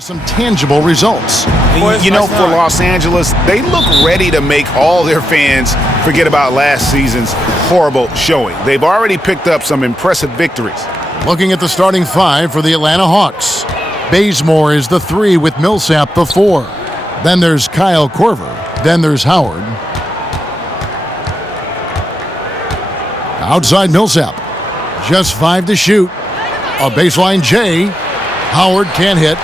Some tangible results. You know, for Los Angeles, they look ready to make all their fans forget about last season's horrible showing. They've already picked up some impressive victories. Looking at the starting five for the Atlanta Hawks. Bazemore is the 3 with Millsap the 4. Then there's Kyle Korver. Then there's Howard. Outside Millsap. Just 5 to shoot. A baseline J. Howard can't hit.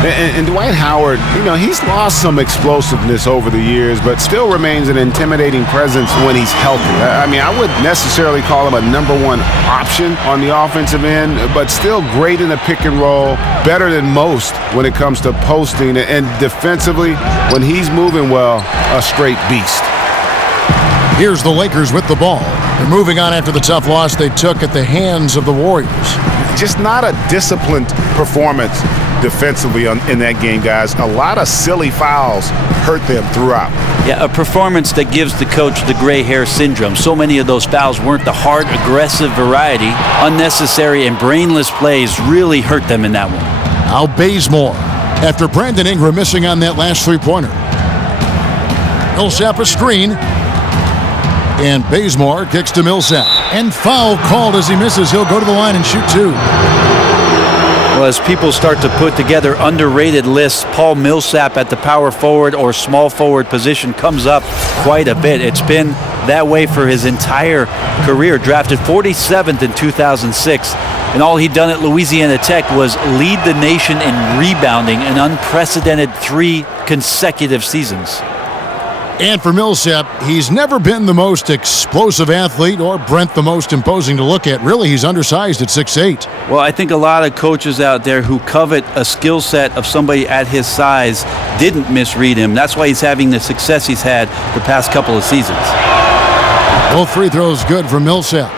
And Dwight Howard, you know, he's lost some explosiveness over the years, but still remains an intimidating presence when he's healthy. I mean, I wouldn't necessarily call him a #1 option on the offensive end, but still great in the pick and roll, better than most when it comes to posting. And defensively, when he's moving well, a straight beast. Here's the Lakers with the ball. They're moving on after the tough loss they took at the hands of the Warriors. Just not a disciplined performance defensively in that game, guys. A lot of silly fouls hurt them throughout. Yeah, a performance that gives the coach the gray hair syndrome. So many of those fouls weren't the hard, aggressive variety. Unnecessary and brainless plays really hurt them in that one. Now Bazemore, after Brandon Ingram missing on that last three-pointer. Millsap a screen. And Bazemore kicks to Millsap. And foul called as he misses. He'll go to the line and shoot 2. Well, as people start to put together underrated lists, Paul Millsap at the power forward or small forward position comes up quite a bit. It's been that way for his entire career. Drafted 47th in 2006. And all he'd done at Louisiana Tech was lead the nation in rebounding, an unprecedented 3 consecutive seasons. And for Millsap, he's never been the most explosive athlete or Brent the most imposing to look at. Really, he's undersized at 6'8". Well, I think a lot of coaches out there who covet a skill set of somebody at his size didn't misread him. That's why he's having the success he's had the past couple of seasons. Both free throws good for Millsap.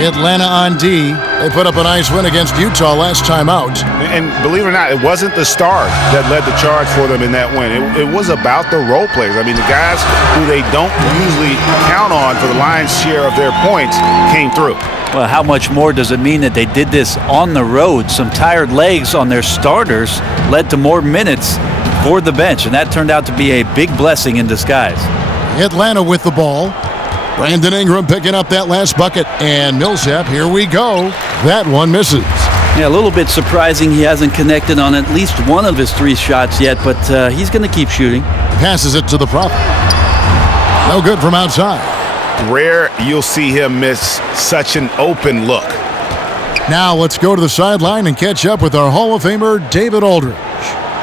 Atlanta on D. They put up a nice win against Utah last time out. And believe it or not, it wasn't the stars that led the charge for them in that win. It was about the role players. I mean, the guys who they don't usually count on for the lion's share of their points came through. Well, how much more does it mean that they did this on the road? Some tired legs on their starters led to more minutes for the bench, and that turned out to be a big blessing in disguise. Atlanta with the ball. Brandon Ingram picking up that last bucket. And Millsap, here we go. That one misses. Yeah, a little bit surprising he hasn't connected on at least one of his 3 shots yet, but he's going to keep shooting. Passes it to the prophet. No good from outside. Rare you'll see him miss such an open look. Now let's go to the sideline and catch up with our Hall of Famer, David Aldridge.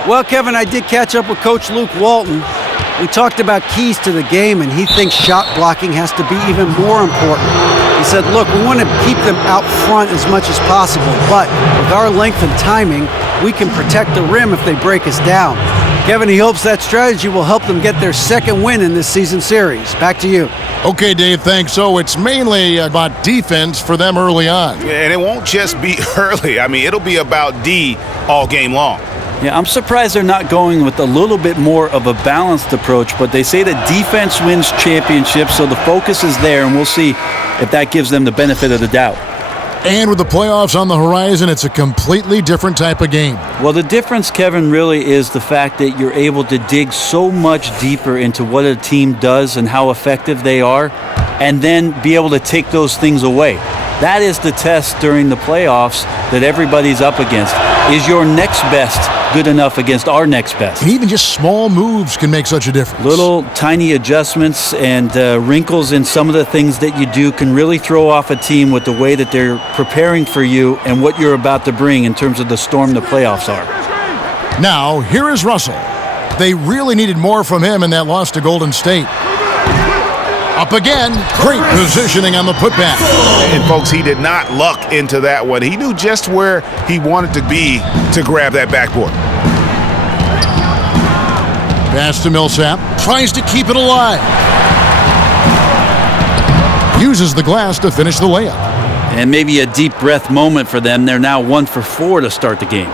Well, Kevin, I did catch up with Coach Luke Walton. We talked about keys to the game, and he thinks shot blocking has to be even more important. He said, look, we want to keep them out front as much as possible, but with our length and timing, we can protect the rim if they break us down. Kevin, he hopes that strategy will help them get their second win in this season series. Back to you. Okay, Dave, thanks. So it's mainly about defense for them early on. And it won't just be early. I mean, it'll be about D all game long. Yeah, I'm surprised they're not going with a little bit more of a balanced approach, but they say that defense wins championships, so the focus is there, and we'll see if that gives them the benefit of the doubt. And with the playoffs on the horizon, it's a completely different type of game. Well, the difference, Kevin, really is the fact that you're able to dig so much deeper into what a team does and how effective they are, and then be able to take those things away. That is the test during the playoffs that everybody's up against. Is your next best good enough against our next best? And even just small moves can make such a difference. Little tiny adjustments and wrinkles in some of the things that you do can really throw off a team with the way that they're preparing for you and what you're about to bring in terms of the storm the playoffs are. Now, here is Russell. They really needed more from him in that loss to Golden State. Up again. Great positioning on the putback. And, folks, he did not luck into that one. He knew just where he wanted to be to grab that backboard. Pass to Millsap. Tries to keep it alive. Uses the glass to finish the layup. And maybe a deep breath moment for them. They're now 1 for 4 to start the game.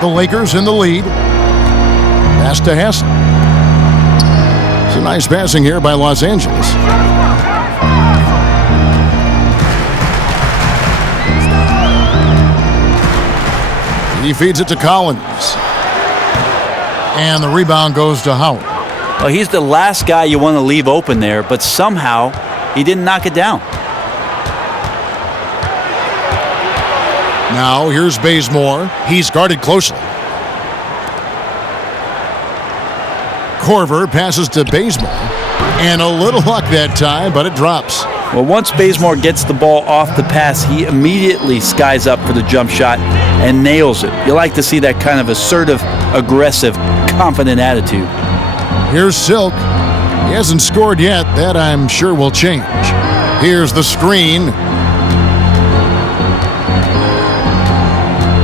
The Lakers in the lead. Pass to Hassan. Some nice passing here by Los Angeles. He feeds it to Collins. And the rebound goes to Howard. Well, he's the last guy you want to leave open there, but somehow he didn't knock it down. Now here's Bazemore. He's guarded closely. Korver passes to Bazemore. And a little luck that time, but it drops. Well, once Bazemore gets the ball off the pass, he immediately skies up for the jump shot and nails it. You like to see that kind of assertive, aggressive, confident attitude. Here's Silk. He hasn't scored yet. That I'm sure will change. Here's the screen.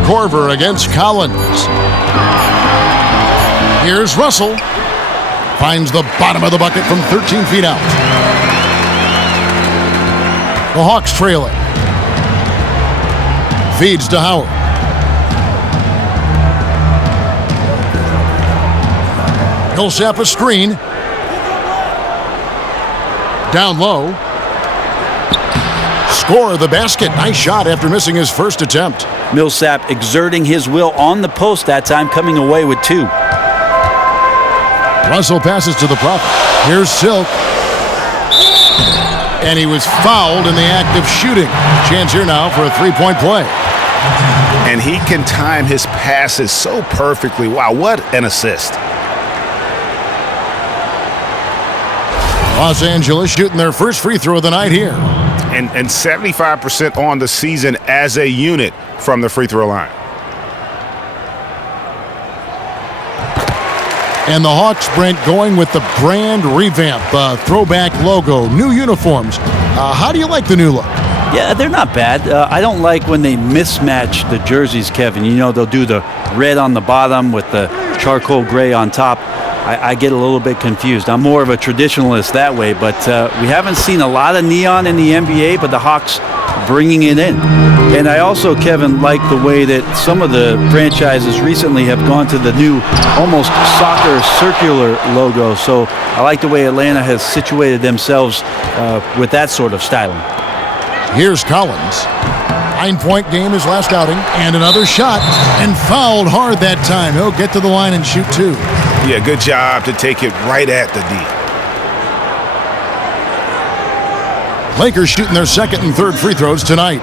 Korver against Collins. Here's Russell. Finds the bottom of the bucket from 13 feet out. The Hawks trail it. Feeds to Howard. Millsap a screen. Down low. Score the basket. Nice shot after missing his first attempt. Millsap exerting his will on the post that time, coming away with 2. Russell passes to the prophet. Here's Silk. And he was fouled in the act of shooting. Chance here now for a three-point play. And he can time his passes so perfectly. Wow, what an assist. Los Angeles shooting their first free throw of the night here. And 75% on the season as a unit from the free throw line. And the Hawks, Brent, going with the brand revamp, throwback logo, new uniforms. How do you like the new look? Yeah, they're not bad. I don't like when they mismatch the jerseys, Kevin. You know, they'll do the red on the bottom with the charcoal gray on top. I get a little bit confused. I'm more of a traditionalist that way, but we haven't seen a lot of neon in the NBA, but the Hawks bringing it in. And I also, Kevin, like the way that some of the franchises recently have gone to the new almost soccer circular logo. So I like the way Atlanta has situated themselves with that sort of styling. Here's Collins. 9-point game his last outing. And another shot. And fouled hard that time. He'll get to the line and shoot 2. Yeah, good job to take it right at the D. Lakers shooting their second and third free throws tonight.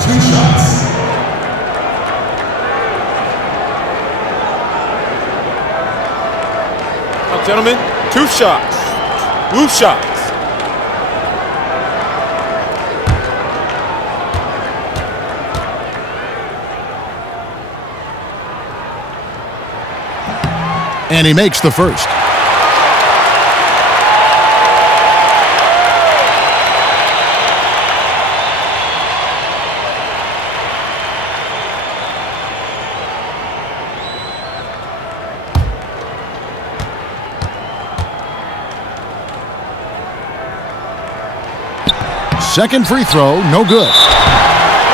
2 shots. Now, gentlemen, 2 shots. Move shots. And he makes the first. Second free throw, no good.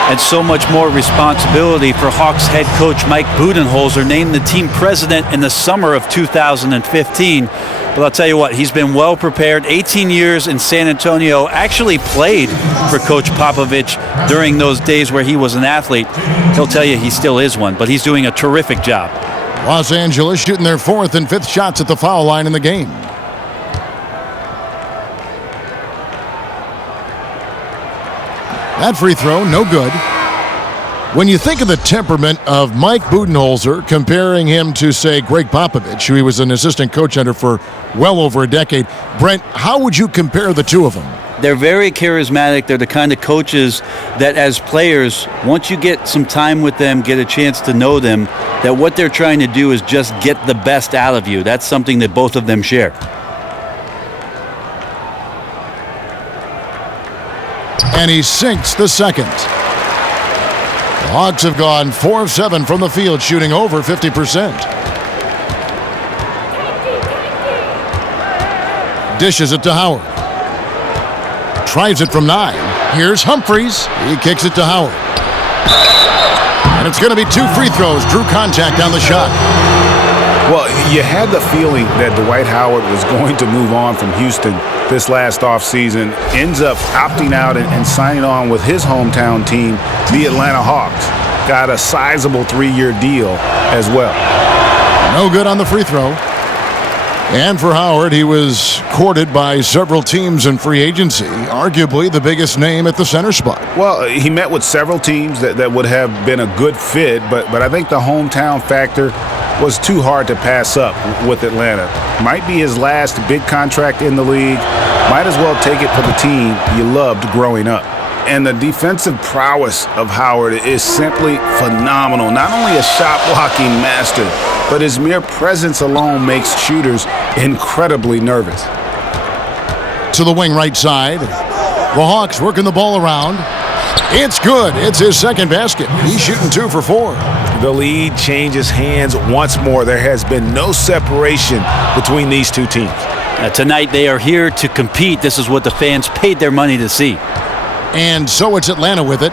And so much more responsibility for Hawks head coach Mike Budenholzer, named the team president in the summer of 2015. But I'll tell you what, he's been well prepared. 18 years in San Antonio, actually played for Coach Popovich during those days where he was an athlete. He'll tell you he still is one, but he's doing a terrific job. Los Angeles shooting their 4th and 5th shots at the foul line in the game. That free throw, no good. When you think of the temperament of Mike Budenholzer, comparing him to, say, Greg Popovich, who he was an assistant coach under for well over a decade, Brent, how would you compare the two of them? They're very charismatic. They're the kind of coaches that as players, once you get some time with them, get a chance to know them, that what they're trying to do is just get the best out of you. That's something that both of them share. And he sinks the second. The Hawks have gone 4 of 7 from the field, shooting over 50%. Dishes it to Howard. Tries it from 9. Here's Humphries. He kicks it to Howard. And it's going to be 2 free throws. Drew contact on the shot. Well, you had the feeling that Dwight Howard was going to move on from Houston this last offseason. Ends up opting out and signing on with his hometown team, the Atlanta Hawks. got a sizable 3-year deal as well. No good on the free throw. And for Howard, he was courted by several teams in free agency, arguably the biggest name at the center spot. Well, he met with several teams that would have been a good fit, but I think the hometown factor was too hard to pass up with Atlanta. Might be his last big contract in the league. Might as well take it for the team you loved growing up. And the defensive prowess of Howard is simply phenomenal. Not only a shot-blocking master, but his mere presence alone makes shooters incredibly nervous. To the wing right side. The Hawks working the ball around. It's good. It's his second basket. He's shooting 2 for 4. The lead changes hands once more. There has been no separation between these two teams. Tonight they are here to compete. This is what the fans paid their money to see. And so it's Atlanta with it.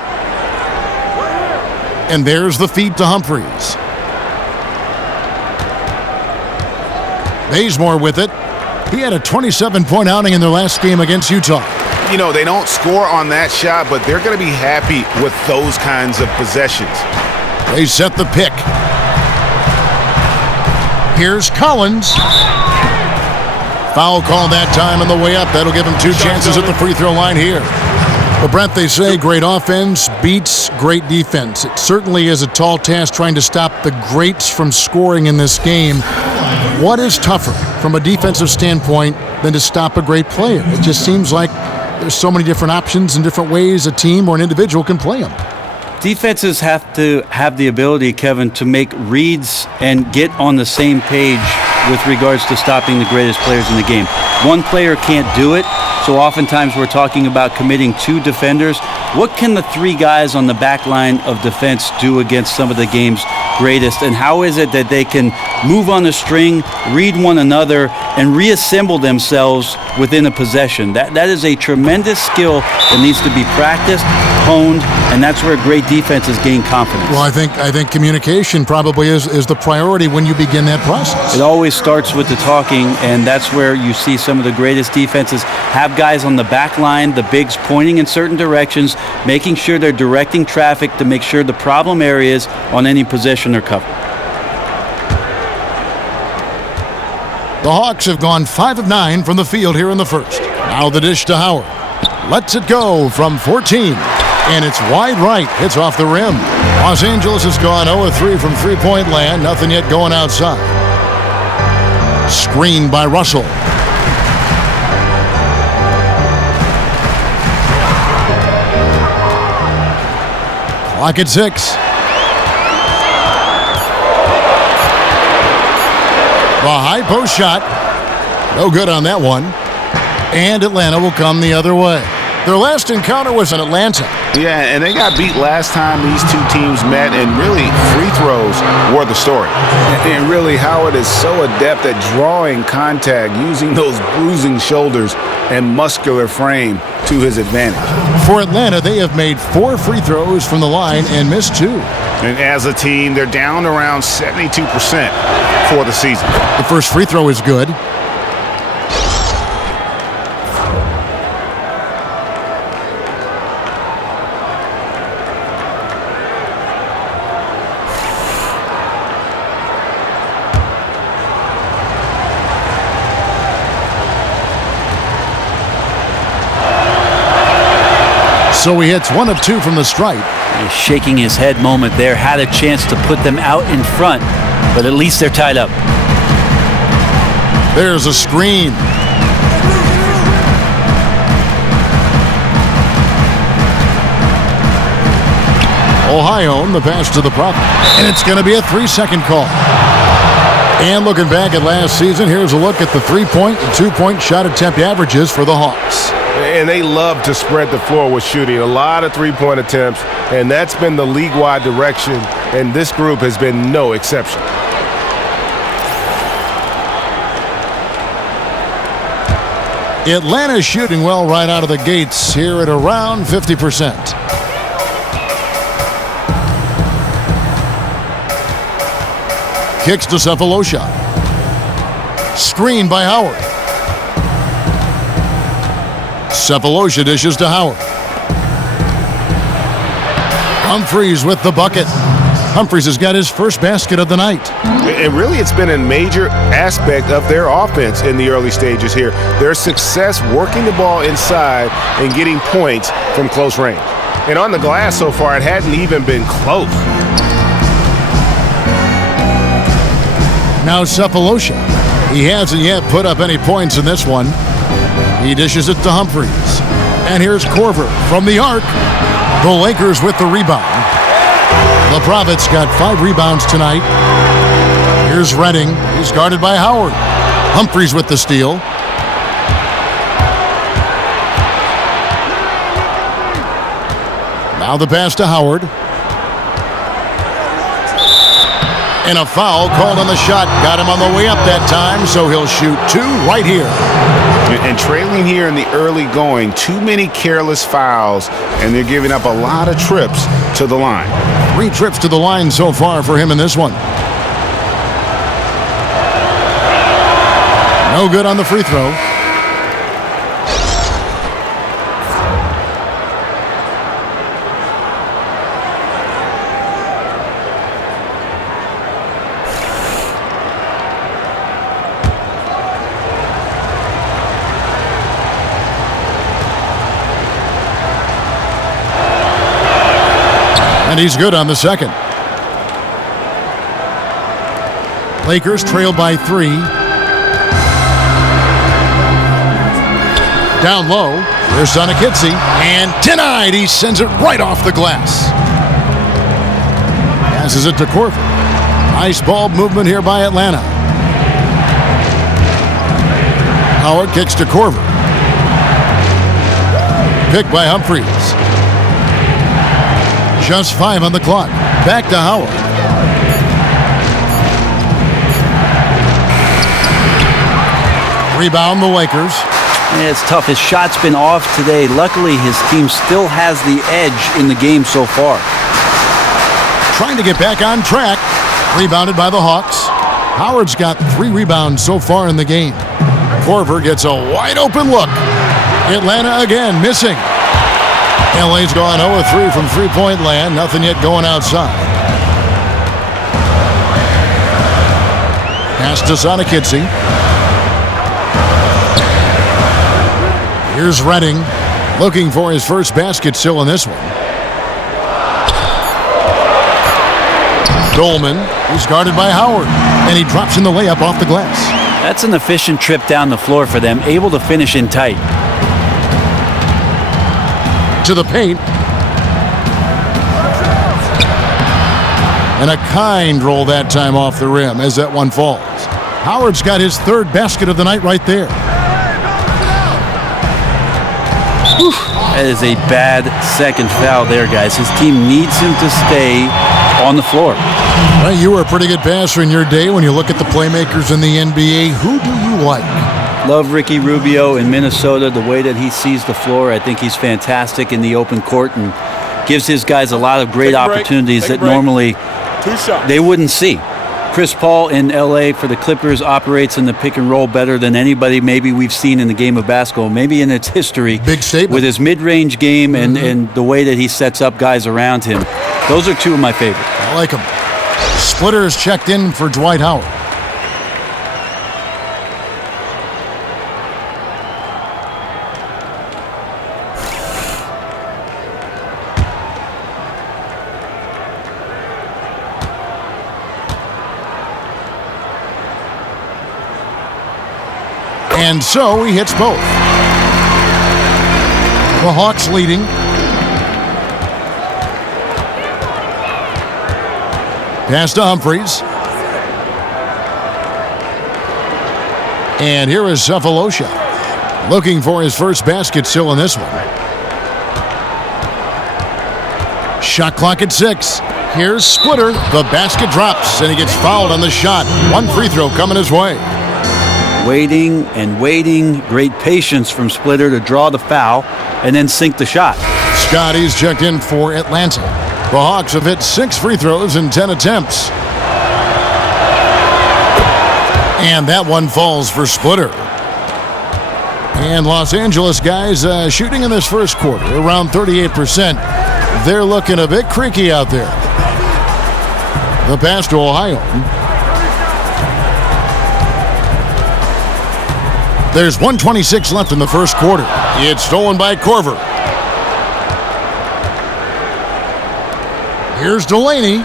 And there's the feed to Humphries. Bazemore with it. He had a 27-point outing in their last game against Utah. You know, they don't score on that shot, but they're going to be happy with those kinds of possessions. They set the pick. Here's Collins. Foul call that time on the way up. That'll give him 2 chances at the free throw line here. Well, Brent, they say great offense beats great defense. It certainly is a tall task trying to stop the greats from scoring in this game. What is tougher from a defensive standpoint than to stop a great player? It just seems like there's so many different options and different ways a team or an individual can play them. Defenses have to have the ability, Kevin, to make reads and get on the same page with regards to stopping the greatest players in the game. One player can't do it, so oftentimes we're talking about committing 2 defenders. What can the 3 guys on the back line of defense do against some of the game's greatest, and how is it that they can move on the string, read one another, and reassemble themselves within a possession? That is a tremendous skill that needs to be practiced, honed, and that's where great defenses gain confidence. Well, I think communication probably is the priority when you begin that process. It always starts with the talking, and that's where you see some of the greatest defenses have guys on the back line, the bigs pointing in certain directions, making sure they're directing traffic to make sure the problem areas on any possession are covered. The Hawks have gone 5 of 9 from the field here in the first. Now the dish to Howard. Lets it go from 14. And it's wide right. It's off the rim. Los Angeles has gone 0 of 3 from three-point land. Nothing yet going outside. Screened by Russell. Clock at 6. The high post shot. No good on that one. And Atlanta will come the other way. Their last encounter was in Atlanta. Yeah, and they got beat last time these two teams met, and really, free throws were the story. And really, Howard is so adept at drawing contact, using those bruising shoulders and muscular frame to his advantage. For Atlanta, they have made 4 free throws from the line and missed 2. And as a team, they're down around 72% for the season. The first free throw is good. So he hits 1 of 2 from the stripe. He's shaking his head moment there. Had a chance to put them out in front, but at least they're tied up. There's a screen. Ohio, the pass to the prop. And it's going to be a 3-second call. And looking back at last season, here's a look at the 3-point and 2-point shot attempt averages for the Hawks. And they love to spread the floor with shooting. A lot of 3-point attempts, and that's been the league-wide direction, and this group has been no exception. Atlanta's shooting well right out of the gates here at around 50%. Kicks to Cephalosha. Screen by Howard. Cephalosha dishes to Howard. Humphries with the bucket. Humphries has got his first basket of the night. And really, it's been a major aspect of their offense in the early stages here. Their success working the ball inside and getting points from close range. And on the glass so far, it hadn't even been close. Now Cephalosha. He hasn't yet put up any points in this one. He dishes it to Humphries. And here's Korver from the arc. The Lakers with the rebound. The Prophets got 5 rebounds tonight. Here's Redding. He's guarded by Howard. Humphries with the steal. Now the pass to Howard. And a foul called on the shot. Got him on the way up that time, so he'll shoot 2 right here. And trailing here in the early going, too many careless fouls, and they're giving up a lot of trips to the line. 3 trips to the line so far for him in this one. No good on the free throw. And he's good on the second. Lakers trail by 3. Down low. There's Sonakitsi. And denied. He sends it right off the glass. Passes it to Korver. Nice ball movement here by Atlanta. Howard kicks to Korver. Picked by Humphries. Just 5 on the clock. Back to Howard. Rebound the Lakers. Yeah, it's tough. His shot's been off today. Luckily, his team still has the edge in the game so far. Trying to get back on track. Rebounded by the Hawks. Howard's got 3 rebounds so far in the game. Korver gets a wide open look. Atlanta again missing. LA's gone 0-3 from three-point land. Nothing yet going outside. Pass to Sonakitsi. Here's Redding, looking for his first basket still in this one. Dolman is guarded by Howard, and he drops in the layup off the glass. That's an efficient trip down the floor for them, able to finish in tight. To the paint. And a kind roll that time off the rim as that one falls. Howard's got his 3rd basket of the night right there. Whew. That is a bad second foul there, guys. His team needs him to stay on the floor. Well, you were a pretty good passer in your day. When you look at the playmakers in the NBA, who do you like? Love Ricky Rubio in Minnesota, the way that he sees the floor. I think he's fantastic in the open court and gives his guys a lot of great opportunities that normally they wouldn't see. Chris Paul in LA for the Clippers operates in the pick and roll better than anybody maybe we've seen in the game of basketball, maybe in its history. Big statement. With his mid-range game and the way that he sets up guys around him. Those are 2 of my favorites. I like him. Splitter is checked in for Dwight Howard. And so he hits both. The Hawks leading. Pass to Humphries. And here is Cephalosha, looking for his first basket still in this one. Shot clock at 6. Here's Splitter. The basket drops, and he gets fouled on the shot. 1 free throw coming his way. Waiting and waiting. Great patience from Splitter to draw the foul and then sink the shot. Scotty's checked in for Atlanta. The Hawks have hit 6 free throws in 10 attempts. And that one falls for Splitter. And Los Angeles guys shooting in this first quarter, around 38%. They're looking a bit creaky out there. The pass to Ohio. There's 1:26 left in the first quarter. It's stolen by Corver. Here's Delaney.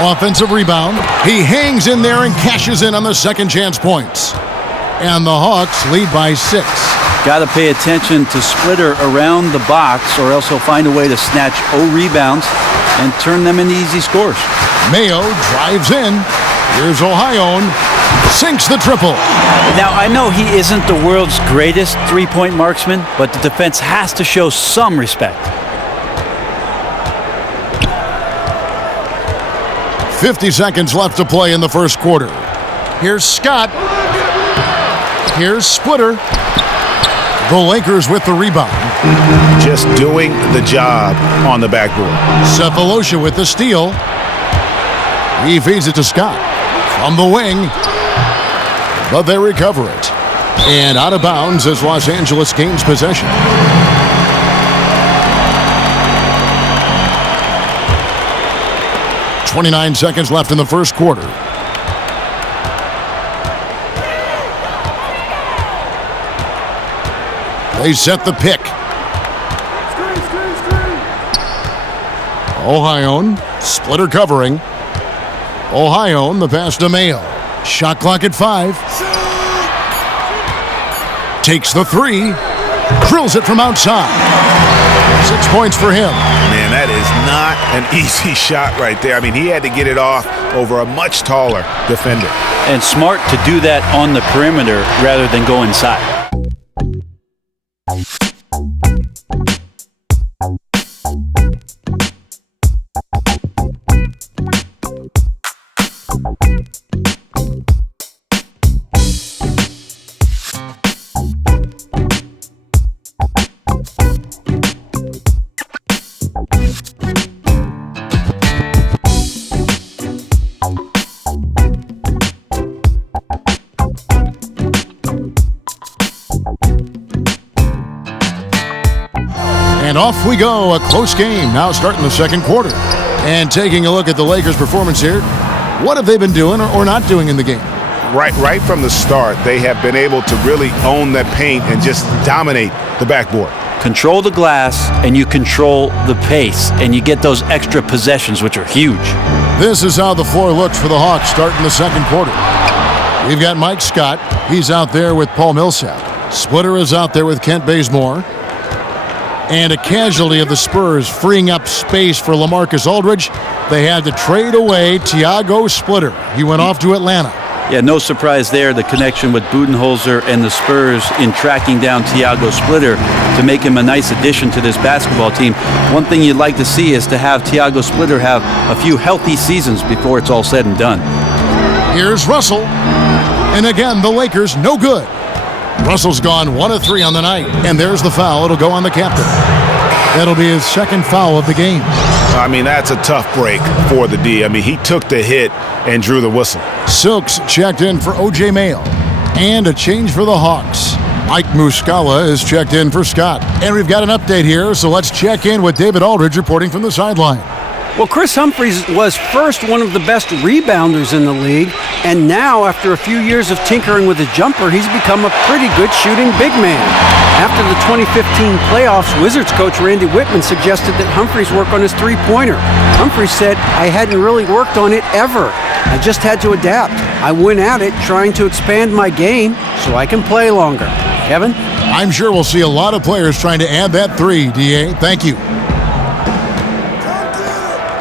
Offensive rebound. He hangs in there and cashes in on the second chance points. And the Hawks lead by 6. Got to pay attention to Splitter around the box, or else he'll find a way to snatch rebounds and turn them into easy scores. Mayo drives in. Here's Ohio. Sinks the triple. Now, I know he isn't the world's greatest three-point marksman, but the defense has to show some respect. 50 seconds left to play in the first quarter. Here's Scott. Here's Splitter. The Lakers with the rebound. Just doing the job on the backboard. Cephalosha with the steal. He feeds it to Scott from the wing, but they recover it. And out of bounds as Los Angeles gains possession. .29 seconds left in the first quarter. They set the pick. Ohio, Splitter covering. Ohio, the pass to Mayo. Shot clock at 5. Takes the 3. Drills it from outside. 6 points for him. Man, that is not an easy shot right there. I mean, he had to get it off over a much taller defender. And smart to do that on the perimeter rather than go inside. And off we go, a close game now starting the second quarter. And taking a look at the Lakers' performance here, what have they been doing or not doing in the game? Right from the start, they have been able to really own that paint and just dominate the backboard. Control the glass, and you control the pace, and you get those extra possessions, which are huge. This is how the floor looks for the Hawks starting the second quarter. We've got Mike Scott. He's out there with Paul Millsap. Splitter is out there with Kent Bazemore. And a casualty of the Spurs, freeing up space for LaMarcus Aldridge. They had to trade away Thiago Splitter. He went off to Atlanta. Yeah, no surprise there, the connection with Budenholzer and the Spurs in tracking down Thiago Splitter to make him a nice addition to this basketball team. One thing you'd like to see is to have Thiago Splitter have a few healthy seasons before it's all said and done. Here's Russell. And again, the Lakers no good. Russell's gone 1 of 3 on the night. And there's the foul. It'll go on the captain. That'll be his second foul of the game. I mean, that's a tough break for the D. I mean, he took the hit and drew the whistle. Silks checked in for O.J. Mayo. And a change for the Hawks. Mike Muscala is checked in for Scott. And we've got an update here, so let's check in with David Aldridge reporting from the sideline. Well, Chris Humphries was first one of the best rebounders in the league, and now, after a few years of tinkering with his jumper, he's become a pretty good shooting big man. After the 2015 playoffs, Wizards coach Randy Whitman suggested that Humphries work on his three-pointer. Humphries said, "I hadn't really worked on it ever. I just had to adapt. I went at it trying to expand my game so I can play longer." Kevin? I'm sure we'll see a lot of players trying to add that 3, D.A. Thank you.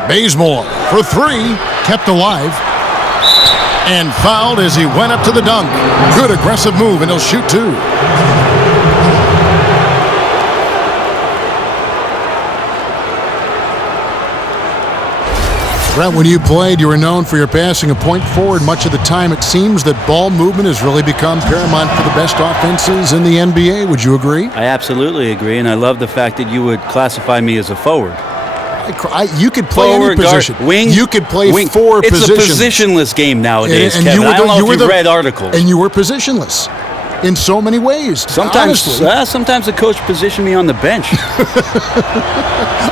Bazemore for 3, kept alive, and fouled as he went up to the dunk. Good aggressive move, and he'll shoot 2. Brett, when you played, you were known for your passing a point forward much of the time. It seems that ball movement has really become paramount for the best offenses in the NBA. Would you agree? I absolutely agree, and I love the fact that you would classify me as a forward. You could play forward, any position. Guard, wing, you could play wing. 4 positions. It's a positionless game nowadays, and Kevin. I don't know if you you've read articles. And you were positionless. in so many ways. Sometimes the coach positioned me on the bench.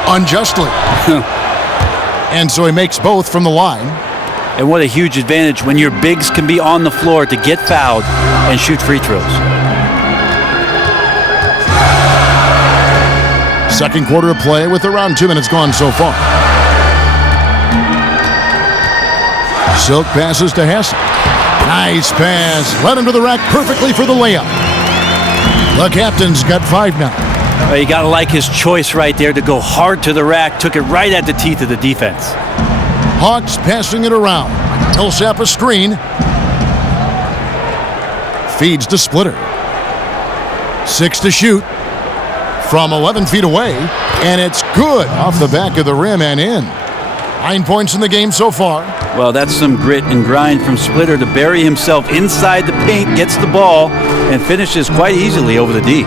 Unjustly. And so he makes both from the line. And what a huge advantage when your bigs can be on the floor to get fouled and shoot free throws. Second quarter of play with around 2 minutes gone so far. Silk passes to Hess. Nice pass. Led him to the rack perfectly for the layup. The captain's got 5 now. Well, you got to like his choice right there to go hard to the rack. Took it right at the teeth of the defense. Hawks passing it around. Millsap a screen. Feeds to Splitter. 6 to shoot. From 11 feet away. And it's good off the back of the rim and in. 9 points in the game so far. Well, that's some grit and grind from Splitter to bury himself inside the paint, gets the ball, and finishes quite easily over the D.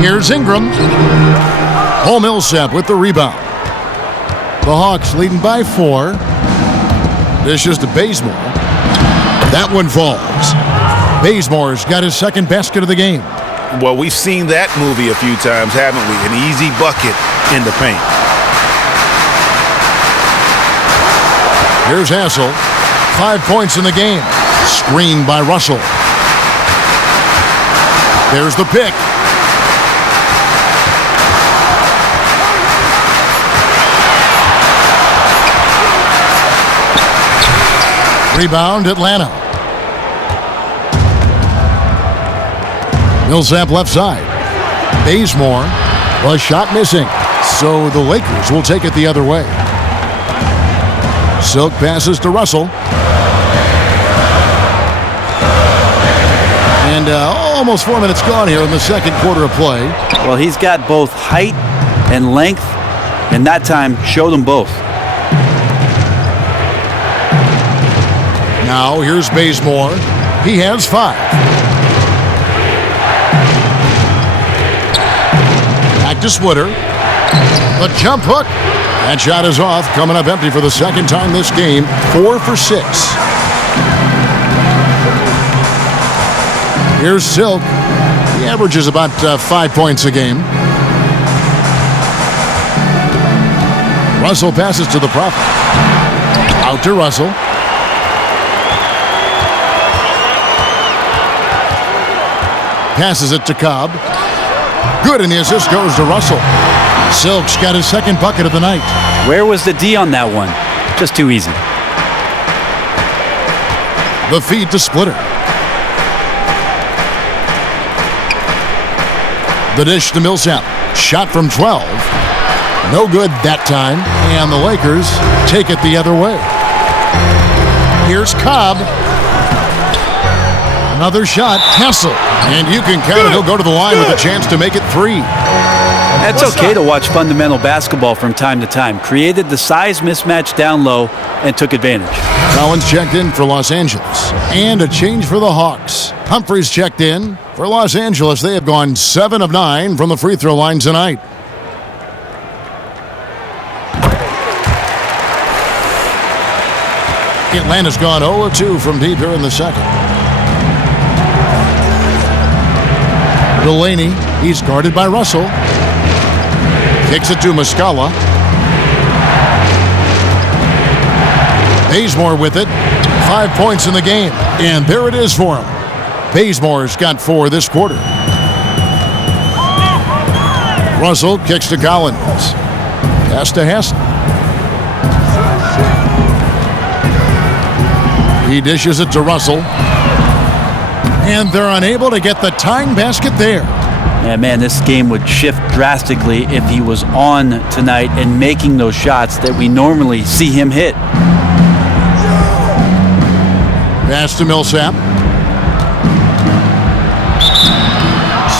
Here's Ingram. Paul Millsap with the rebound. The Hawks leading by 4. Dishes to Bazemore. That one falls. Bazemore's got his second basket of the game. Well, we've seen that movie a few times, haven't we? An easy bucket in the paint. Here's Hassel. 5 points in the game. Screened by Russell. There's the pick. Rebound, Atlanta. Millsap left side. Bazemore. A shot missing. So the Lakers will take it the other way. Silk passes to Russell. And almost 4 minutes gone here in the second quarter of play. Well, he's got both height and length, and that time showed them both. Now here's Bazemore. He has 5. Back to Splitter. The jump hook. That shot is off, coming up empty for the second time this game. 4 for 6. Here's Silk. He averages about 5 points a game. Russell passes to the Prophet. Out to Russell. Passes it to Cobb. Good, and the assist goes to Russell. Silk's got his second bucket of the night. Where was the D on that one? Just too easy. The feed to Splitter. The dish to Millsap. Shot from 12. No good that time. And the Lakers take it the other way. Here's Cobb. Another shot. Hassel. And you can count it. He'll go to the line with a chance to make it 3. It's okay to watch fundamental basketball from time to time. Created the size mismatch down low and took advantage. Collins checked in for Los Angeles. And a change for the Hawks. Humphries checked in for Los Angeles. They have gone 7 of 9 from the free throw line tonight. Atlanta's gone 0 of 2 from deep here in the second. Delaney, he's guarded by Russell. Kicks it to Muscala. Bazemore with it. 5 points in the game. And there it is for him. Bazemore's got 4 this quarter. Russell kicks to Collins. Pass to Hess. He dishes it to Russell. And they're unable to get the tying basket there. Yeah, man, this game would shift drastically if he was on tonight and making those shots that we normally see him hit. Pass to Millsap.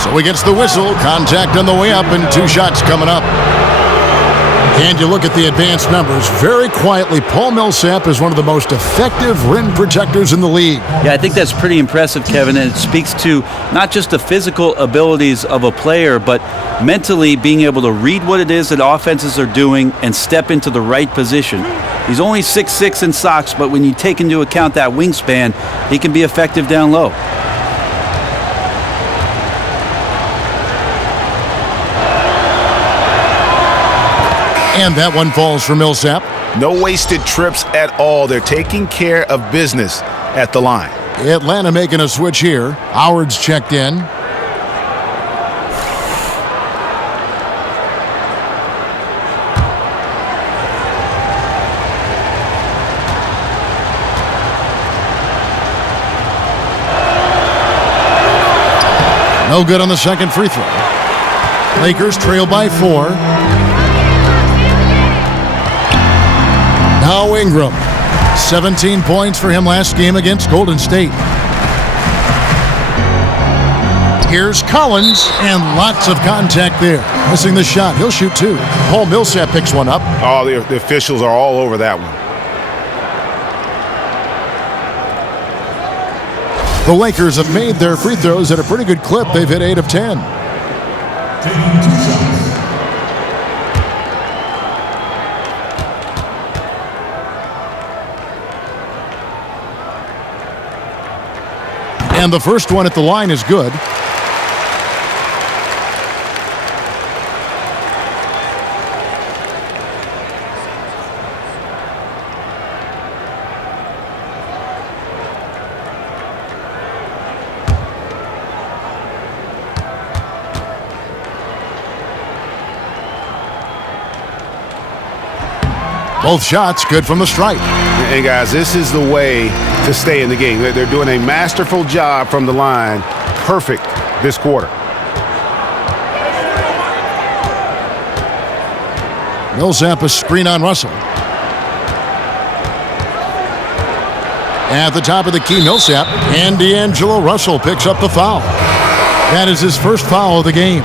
So he gets the whistle. Contact on the way up and 2 shots coming up. And you look at the advanced numbers. Very quietly, Paul Millsap is one of the most effective rim protectors in the league. Yeah, I think that's pretty impressive, Kevin, and it speaks to not just the physical abilities of a player, but mentally being able to read what it is that offenses are doing and step into the right position. He's only 6'6" in socks, but when you take into account that wingspan, he can be effective down low. And that one falls for Millsap. No wasted trips at all. They're taking care of business at the line. Atlanta making a switch here. Howard's checked in. No good on the second free throw. Lakers trail by 4. Now Ingram. 17 points for him last game against Golden State. Here's Collins, and lots of contact there. Missing the shot. He'll shoot 2. Paul Millsap picks one up. Oh, the officials are all over that one. The Lakers have made their free throws at a pretty good clip. They've hit 8 of 10. And the first one at the line is good. Both shots good from the stripe. And guys, this is the way to stay in the game. They're doing a masterful job from the line. Perfect this quarter. Millsap a screen on Russell. At the top of the key, Millsap, and D'Angelo Russell picks up the foul. That is his first foul of the game.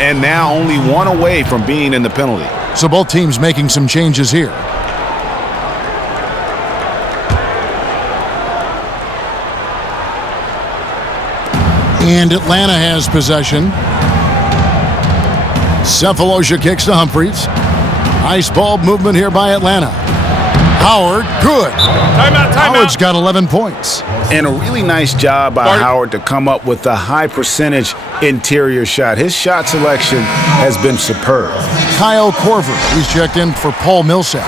And now only one away from being in the penalty. So both teams making some changes here. And Atlanta has possession. Cephalosha kicks to Humphries. Nice ball movement here by Atlanta. Howard, good. Timeout. Howard's got 11 points. And a really nice job by Howard to come up with a high percentage interior shot. His shot selection has been superb. Kyle Korver, he's checked in for Paul Millsap.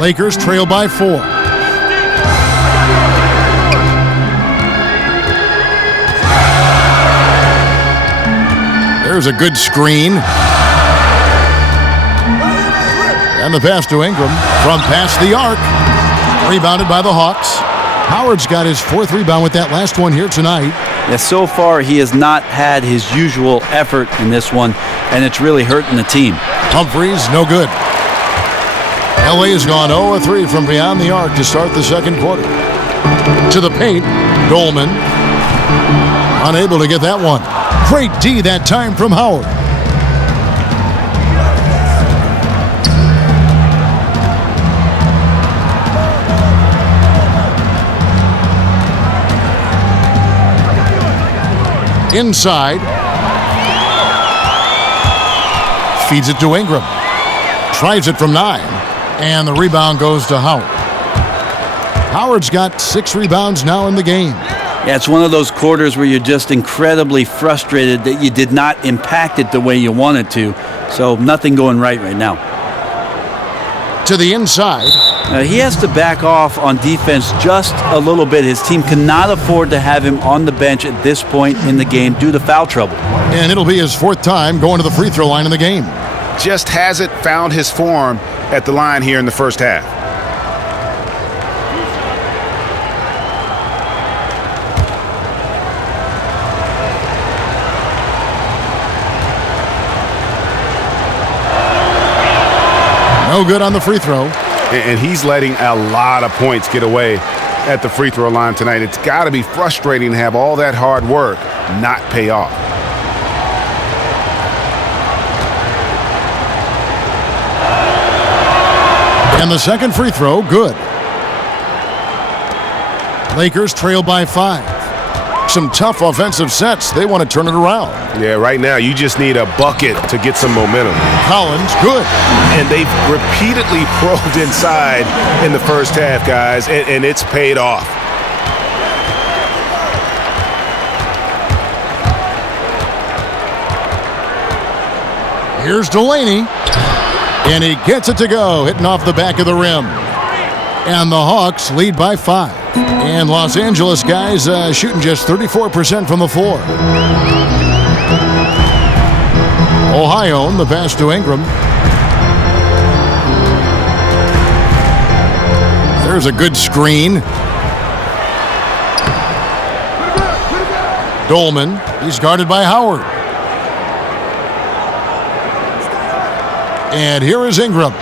Lakers trail by 4. There's a good screen. And the pass to Ingram from past the arc. Rebounded by the Hawks. Howard's got his 4th rebound with that last one here tonight. Yeah, so far he has not had his usual effort in this one, and it's really hurting the team. Humphries, no good. LA has gone 0-3 from beyond the arc to start the second quarter. To the paint, Dolman. Unable to get that one. Great D that time from Howard. Inside. Feeds it to Ingram. Tries it from 9. And the rebound goes to Howard. Howard's got 6 rebounds now in the game. Yeah, it's one of those quarters where you're just incredibly frustrated that you did not impact it the way you wanted to. So nothing going right now. To the inside. He has to back off on defense just a little bit. His team cannot afford to have him on the bench at this point in the game due to foul trouble. And it'll be his 4th time going to the free throw line in the game. Just hasn't found his form at the line here in the first half. No good on the free throw. And he's letting a lot of points get away at the free throw line tonight. It's got to be frustrating to have all that hard work not pay off. And the second free throw, good. Lakers trail by 5. Some tough offensive sets. They want to turn it around. Yeah, right now you just need a bucket to get some momentum. Collins, good. And they've repeatedly probed inside in the first half, guys, and it's paid off. Here's Delaney. And he gets it to go, hitting off the back of the rim. And the Hawks lead by 5. And Los Angeles guys shooting just 34% from the floor. Ohio, the pass to Ingram. There's a good screen. Dolman, he's guarded by Howard. And here is Ingram.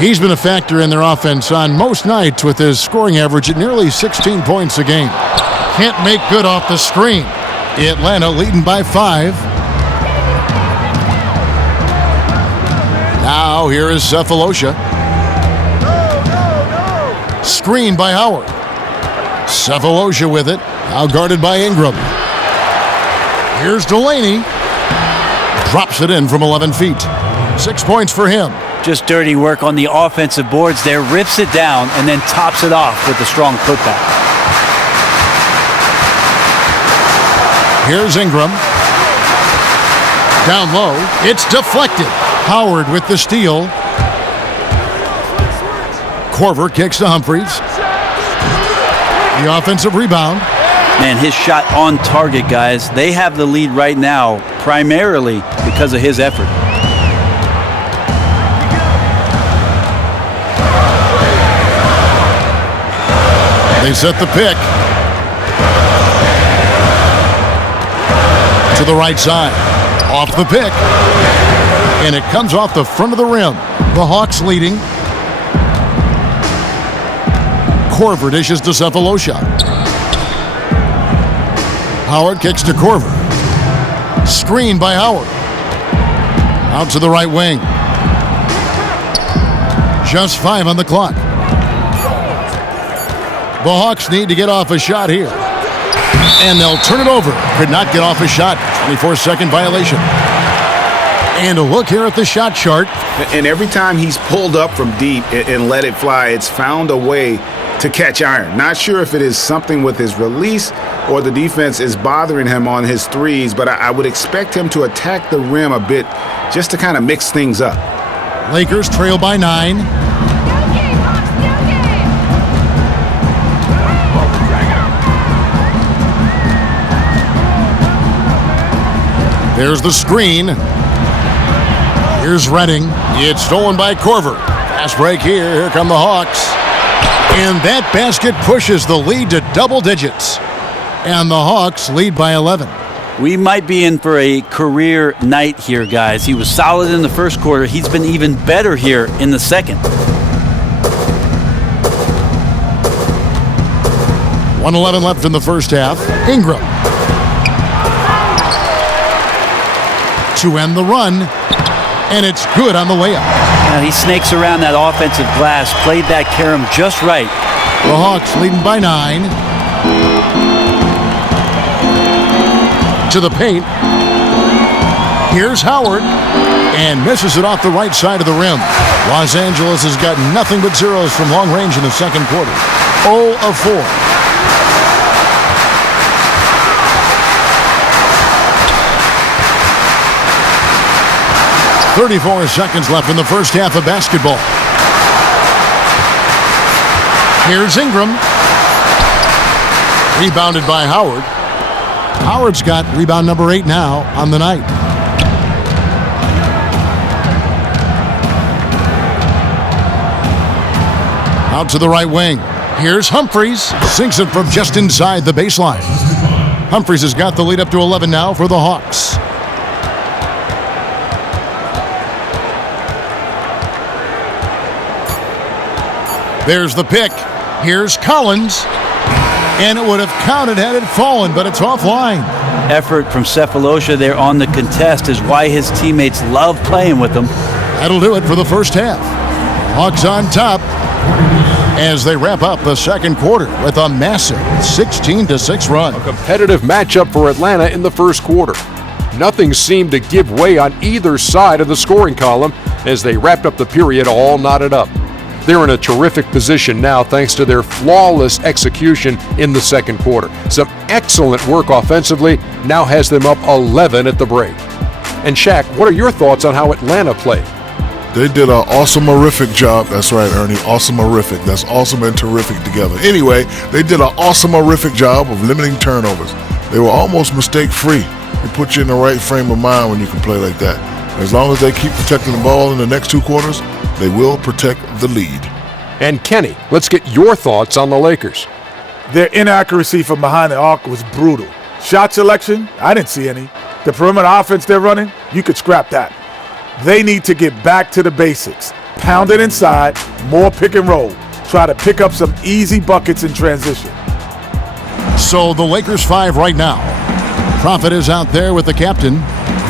He's been a factor in their offense on most nights with his scoring average at nearly 16 points a game. Can't make good off the screen. Atlanta leading by 5. Now here is Cephalosha. Screen by Howard. Cephalosha with it. Now guarded by Ingram. Here's Delaney. Drops it in from 11 feet. 6 points for him. Just dirty work on the offensive boards there. Rips it down and then tops it off with a strong putback. Here's Ingram. Down low. It's deflected. Howard with the steal. Korver kicks to Humphries. The offensive rebound. Man, his shot on target, guys. They have the lead right now primarily because of his effort. They set the pick. To the right side. Off the pick. And it comes off the front of the rim. The Hawks leading. Korver dishes to Cephalosha. Howard kicks to Korver. Screen by Howard. Out to the right wing. Just 5 on the clock. The Hawks need to get off a shot here. And they'll turn it over. Could not get off a shot. 24-second violation. And a look here at the shot chart. And every time he's pulled up from deep and let it fly, it's found a way to catch iron. Not sure if it is something with his release or the defense is bothering him on his threes, but I would expect him to attack the rim a bit just to kind of mix things up. Lakers trail by 9. There's the screen. Here's Redding. It's stolen by Korver. Fast break here. Here come the Hawks. And that basket pushes the lead to double digits. And the Hawks lead by 11. We might be in for a career night here, guys. He was solid in the first quarter. He's been even better here in the second. 1:11 left in the first half. Ingram. To end the run, and it's good on the layup. Now he snakes around that offensive glass, played that carom just right. The Hawks leading by 9. To the paint. Here's Howard, and misses it off the right side of the rim. Los Angeles has got nothing but zeros from long range in the second quarter. 0 of 4. 34 seconds left in the first half of basketball. Here's Ingram. Rebounded by Howard. Howard's got rebound number 8 now on the night. Out to the right wing. Here's Humphries. Sinks it from just inside the baseline. Humphries has got the lead up to 11 now for the Hawks. There's the pick. Here's Collins. And it would have counted had it fallen, but it's offline. Effort from Cephalosha there on the contest is why his teammates love playing with him. That'll do it for the first half. Hawks on top as they wrap up the second quarter with a massive 16-6 run. A competitive matchup for Atlanta in the first quarter. Nothing seemed to give way on either side of the scoring column as they wrapped up the period all knotted up. They're in a terrific position now thanks to their flawless execution in the second quarter. Some excellent work offensively now has them up 11 at the break. And Shaq, what are your thoughts on how Atlanta played? They did an awesome-orific job. That's right, Ernie. Awesome-orific. That's awesome and terrific together. Anyway, they did an awesome-orific job of limiting turnovers. They were almost mistake-free. It puts you in the right frame of mind when you can play like that. As long as they keep protecting the ball in the next 2 quarters, they will protect the lead. And Kenny, let's get your thoughts on the Lakers. Their inaccuracy from behind the arc was brutal. Shot selection, I didn't see any. The perimeter offense they're running, you could scrap that. They need to get back to the basics. Pound it inside, more pick and roll. Try to pick up some easy buckets in transition. So the Lakers 5 right now. Prophet is out there with the captain.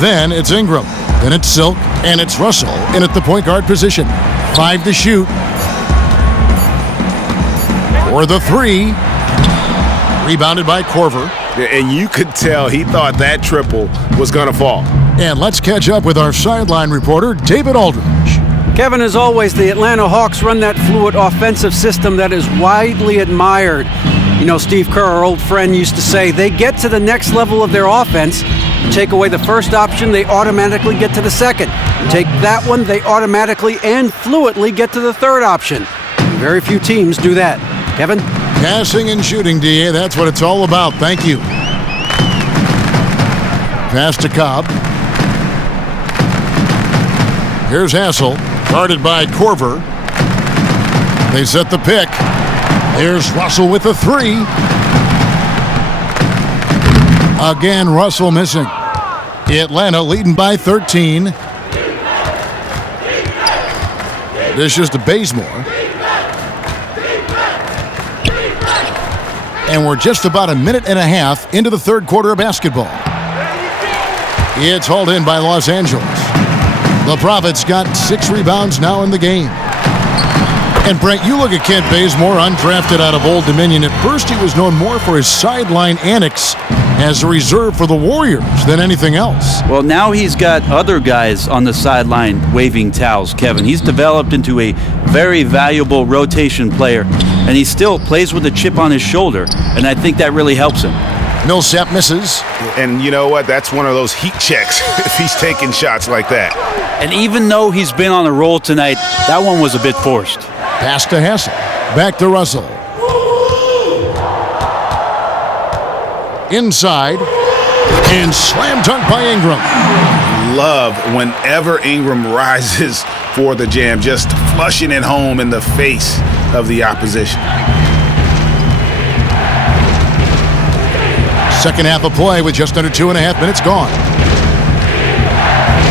Then it's Ingram. Then it's Silk. And it's Russell in at the point guard position. 5 to shoot. For the 3. Rebounded by Korver. And you could tell he thought that triple was going to fall. And let's catch up with our sideline reporter, David Aldridge. Kevin, as always, the Atlanta Hawks run that fluid offensive system that is widely admired. You know, Steve Kerr, our old friend, used to say they get to the next level of their offense. You take away the first option, they automatically get to the second. You take that one, they automatically and fluidly get to the third option. Very few teams do that. Kevin? Passing and shooting, DA, that's what it's all about. Thank you. Pass to Cobb. Here's Hassel, guarded by Korver. They set the pick. Here's Russell with the 3. Again, Russell missing. Atlanta leading by 13. This is to Bazemore. And we're just about a minute and a half into the third quarter of basketball. It's hauled in by Los Angeles. The Prophets got 6 rebounds now in the game. And Brent, you look at Kent Bazemore, undrafted out of Old Dominion. At first, he was known more for his sideline antics as a reserve for the Warriors than anything else. Well, now he's got other guys on the sideline waving towels, Kevin. He's developed into a very valuable rotation player, and he still plays with a chip on his shoulder, and I think that really helps him. Millsap misses. And you know what? That's one of those heat checks if he's taking shots like that. And even though he's been on a roll tonight, that one was a bit forced. Pass to Hassel. Back to Russell. Inside. And slam dunk by Ingram. Love whenever Ingram rises for the jam, just flushing it home in the face of the opposition. Second half of play with just under 2.5 minutes gone.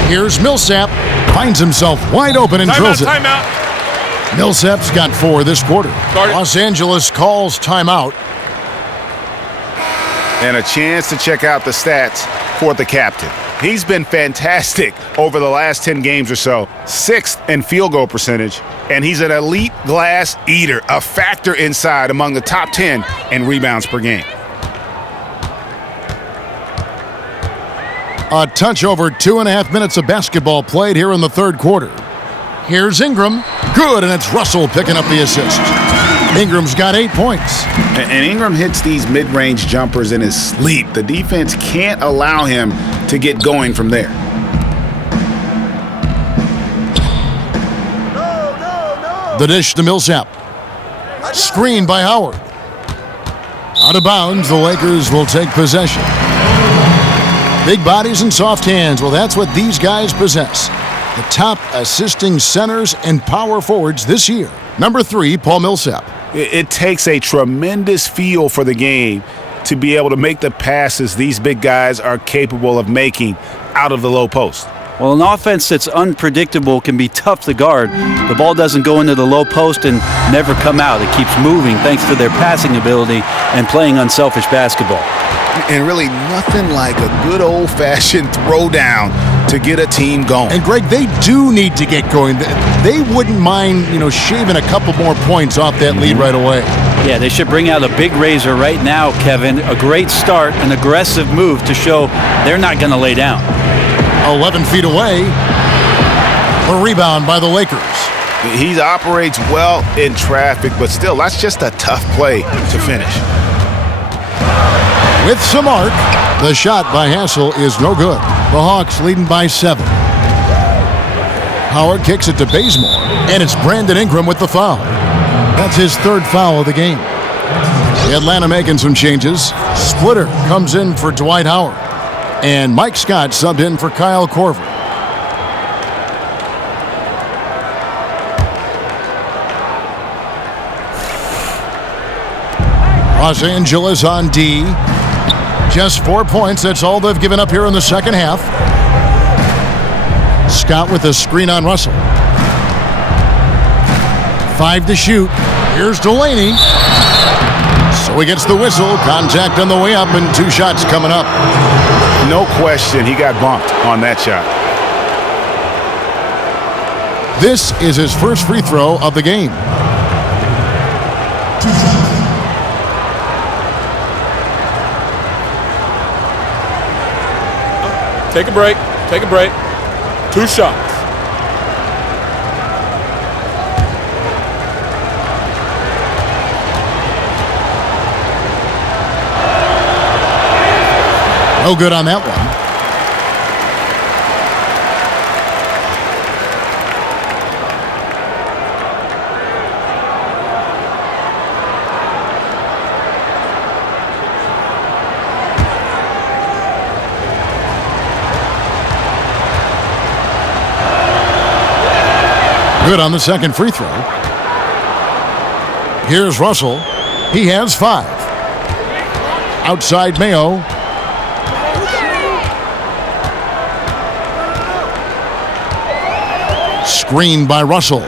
Here's Millsap. Finds himself wide open and drills it. Timeout. Millsap's got 4 this quarter. Los Angeles calls timeout. And a chance to check out the stats for the captain. He's been fantastic over the last 10 games or so. 6th in field goal percentage. And he's an elite glass eater, a factor inside among the top 10 in rebounds per game. A touch over 2.5 minutes of basketball played here in the third quarter. Here's Ingram. Good, and it's Russell picking up the assist. Ingram's got 8 points. And Ingram hits these mid-range jumpers in his sleep. The defense can't allow him to get going from there. The dish to Millsap. Screen by Howard. Out of bounds, the Lakers will take possession. Big bodies and soft hands. Well, that's what these guys possess. The top assisting centers and power forwards this year. Number 3, Paul Millsap. It takes a tremendous feel for the game to be able to make the passes these big guys are capable of making out of the low post. Well, an offense that's unpredictable can be tough to guard. The ball doesn't go into the low post and never come out. It keeps moving thanks to their passing ability and playing unselfish basketball. And really nothing like a good old-fashioned throwdown to get a team going. And Greg, they do need to get going. They wouldn't mind, shaving a couple more points off that lead right away. Yeah, they should bring out a big razor right now, Kevin. A great start, an aggressive move to show they're not going to lay down. 11 feet away. A rebound by the Lakers. He operates well in traffic, but still, that's just a tough play to finish. With some arc, the shot by Hassel is no good. The Hawks leading by 7. Howard kicks it to Bazemore, and it's Brandon Ingram with the foul. That's his 3rd foul of the game. Atlanta making some changes. Splitter comes in for Dwight Howard, and Mike Scott subbed in for Kyle Korver. Los Angeles on D. Just 4 points. That's all they've given up here in the second half. Scott with a screen on Russell. 5 to shoot. Here's Delaney. So he gets the whistle. Contact on the way up and 2 shots coming up. No question, he got bumped on that shot. This is his first free throw of the game. Take a break. Take a break. 2 shots. No good on that one. Good on the second free throw. Here's Russell. He has 5. Outside Mayo. Screen by Russell.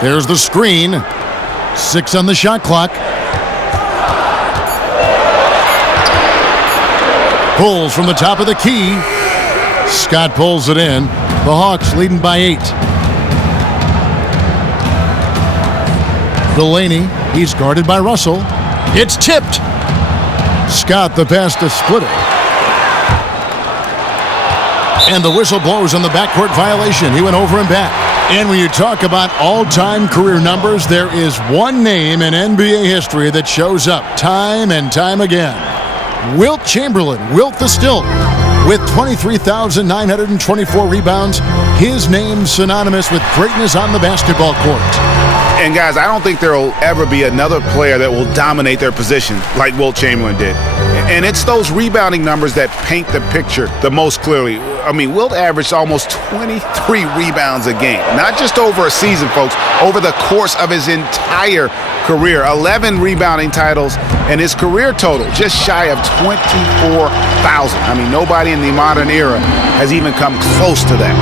There's the screen. 6 on the shot clock. Pulls from the top of the key. Scott pulls it in. The Hawks leading by 8. Delaney, he's guarded by Russell. It's tipped. Scott the pass to Splitter. And the whistle blows on the backcourt violation. He went over and back. And when you talk about all-time career numbers, there is one name in NBA history that shows up time and time again. Wilt Chamberlain, Wilt the Stilt, with 23,924 rebounds. His name synonymous with greatness on the basketball court. And guys, I don't think there will ever be another player that will dominate their position like Wilt Chamberlain did. And it's those rebounding numbers that paint the picture the most clearly. I mean, Wilt averaged almost 23 rebounds a game. Not just over a season, folks, over the course of his entire career. 11 rebounding titles, and his career total just shy of 24,000. I mean, nobody in the modern era has even come close to that.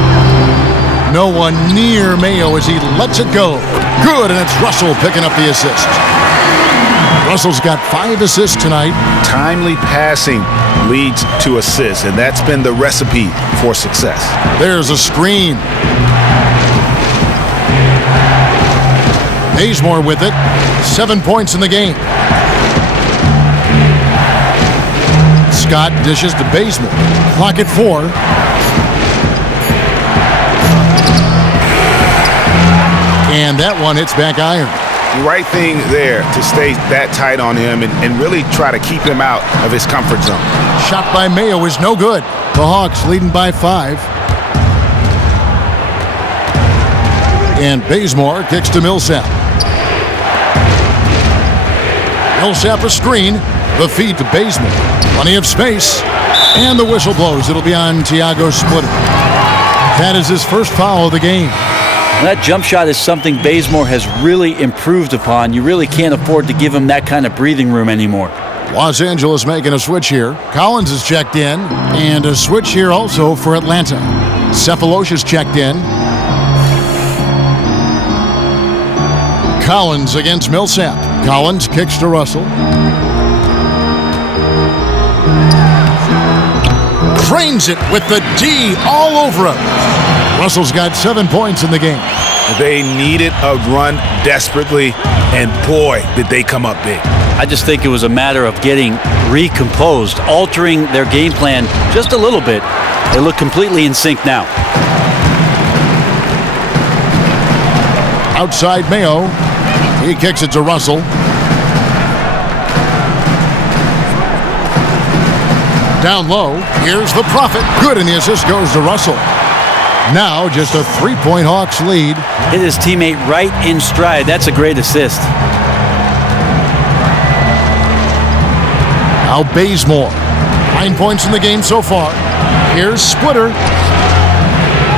No one near Mayo as he lets it go. Good, and it's Russell picking up the assist. Russell's got 5 assists tonight. Timely passing leads to assists, and that's been the recipe for success. There's a screen. Bazemore with it. 7 points in the game. Scott dishes to Bazemore. Clock at 4. And that one hits back iron. The right thing there to stay that tight on him and really try to keep him out of his comfort zone. Shot by Mayo is no good. The Hawks leading by 5. And Bazemore kicks to Millsap. Millsap a screen. The feed to Bazemore. Plenty of space. And the whistle blows. It'll be on Thiago Splitter. That is his first foul of the game. That jump shot is something Bazemore has really improved upon. You really can't afford to give him that kind of breathing room anymore. Los Angeles making a switch here. Collins is checked in, and a switch here also for Atlanta. Cephalosha's checked in. Collins against Millsap. Collins kicks to Russell. Cranes it with the D all over him. Russell's got 7 points in the game. They needed a run desperately, and boy, did they come up big. I just think it was a matter of getting recomposed, altering their game plan just a little bit. They look completely in sync now. Outside Mayo. He kicks it to Russell. Down low. Here's the Prophet. Good, and the assist goes to Russell. Now just a 3-point Hawks lead. Hit his teammate right in stride. That's a great assist. Now Bazemore. 9 points in the game so far. Here's Splitter.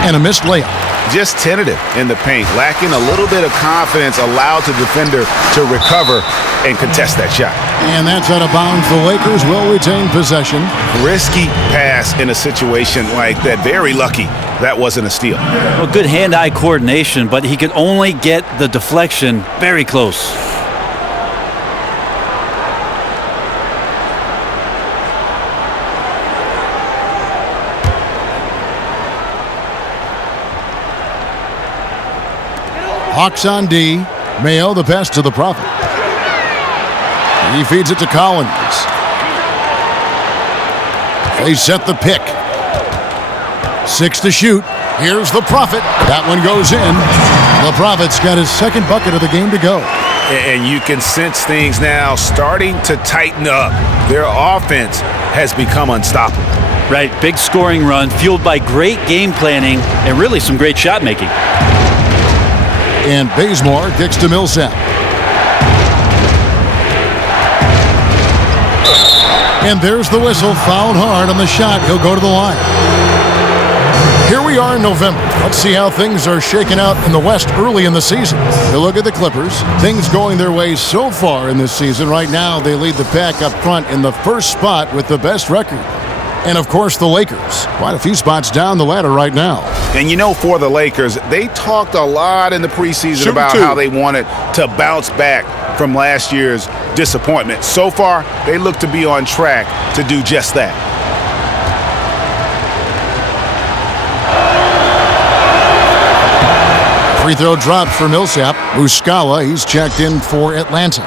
And a missed layup. Just tentative in the paint, lacking a little bit of confidence, allowed the defender to recover and contest that shot. And that's out of bounds. The Lakers will retain possession. Risky pass in a situation like that. Very lucky that wasn't a steal. Well, good hand-eye coordination, but he could only get the deflection very close. Hawks on D. Mayo, the pass to the Prophet. He feeds it to Collins. They set the pick. 6 to shoot. Here's the Prophet. That one goes in. The Prophet's got his second bucket of the game to go. And you can sense things now starting to tighten up. Their offense has become unstoppable. Right, big scoring run, fueled by great game planning and really some great shot making. And Bazemore kicks to Millsap. And there's the whistle. Fouled hard on the shot. He'll go to the line. Here we are in November. Let's see how things are shaking out in the West early in the season. You look at the Clippers. Things going their way so far in this season. Right now, they lead the pack up front in the first spot with the best record. And, of course, the Lakers. Quite a few spots down the ladder right now. And, you know, for the Lakers, they talked a lot in the preseason about how they wanted to bounce back from last year's disappointment. So far, they look to be on track to do just that. Free throw dropped for Millsap. Muscala, he's checked in for Atlanta.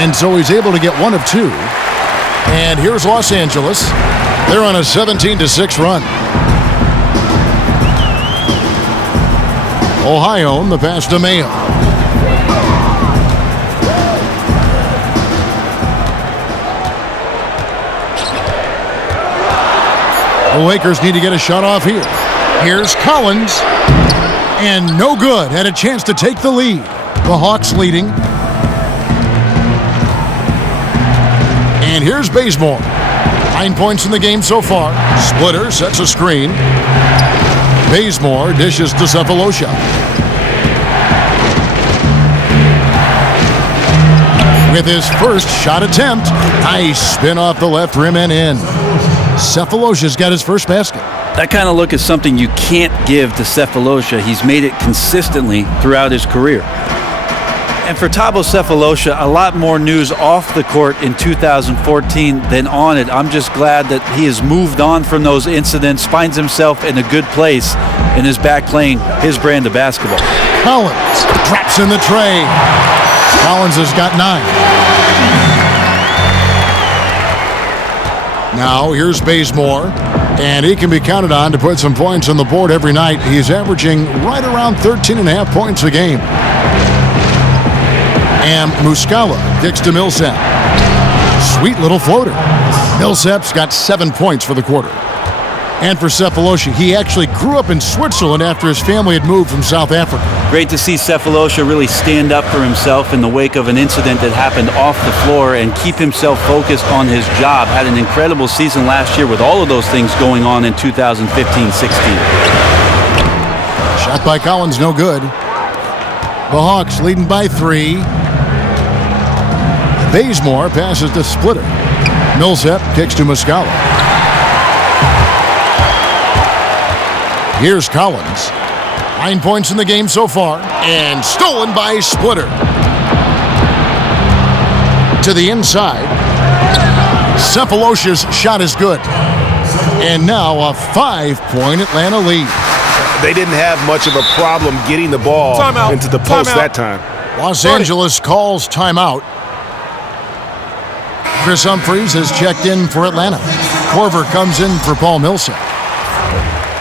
And so he's able to get 1 of 2. And here's Los Angeles. They're on a 17-6 run. Ohio, the pass to Mayo. The Lakers need to get a shot off here. Here's Collins. And no good. Had a chance to take the lead. The Hawks leading. And here's Bazemore. 9 points in the game so far. Splitter sets a screen. Bazemore dishes to Cephalosha. With his first shot attempt. Nice spin off the left rim and in. Cephalosha's got his first basket. That kind of look is something you can't give to Cephalosha. He's made it consistently throughout his career. And for Thabo Cephalosha, a lot more news off the court in 2014 than on it. I'm just glad that he has moved on from those incidents, finds himself in a good place, and is back playing his brand of basketball. Collins drops in the tray. Collins has got 9. Now here's Bazemore, and he can be counted on to put some points on the board every night. He's averaging right around 13.5 points a game. And Muscala kicks to Millsap. Sweet little floater. Millsap's got 7 points for the quarter. And for Cephalosha, he actually grew up in Switzerland after his family had moved from South Africa. Great to see Cephalosha really stand up for himself in the wake of an incident that happened off the floor and keep himself focused on his job. Had an incredible season last year with all of those things going on in 2015-16. Shot by Collins, no good. The Hawks leading by 3. Bazemore passes to Splitter. Millsap kicks to Muscala. Here's Collins. 9 points in the game so far. And stolen by Splitter. To the inside. Cephalosha's shot is good. And now a 5-point Atlanta lead. They didn't have much of a problem getting the ball into the post that time. Los Angeles calls timeout. Chris Humphries has checked in for Atlanta. Korver comes in for Paul Millsap.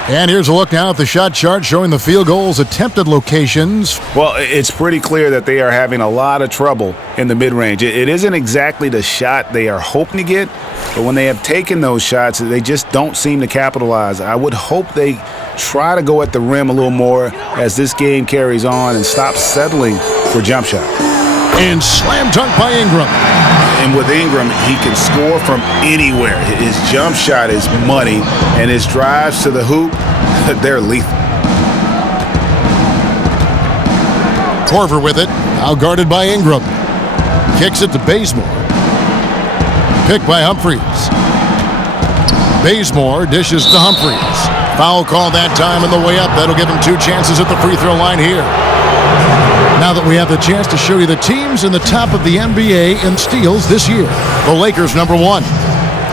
And here's a look now at the shot chart showing the field goals attempted locations. Well, it's pretty clear that they are having a lot of trouble in the mid-range. It isn't exactly the shot they are hoping to get, but when they have taken those shots, they just don't seem to capitalize. I would hope they try to go at the rim a little more as this game carries on and stop settling for jump shots. And slam dunk by Ingram. And with Ingram, he can score from anywhere. His jump shot is money, and his drives to the hoop, they're lethal. Korver with it, now guarded by Ingram. Kicks it to Bazemore. Picked by Humphries. Bazemore dishes to Humphries. Foul call that time on the way up. That'll give him 2 chances at the free throw line here. Now that we have the chance to show you the teams in the top of the NBA in steals this year. The Lakers, number 1.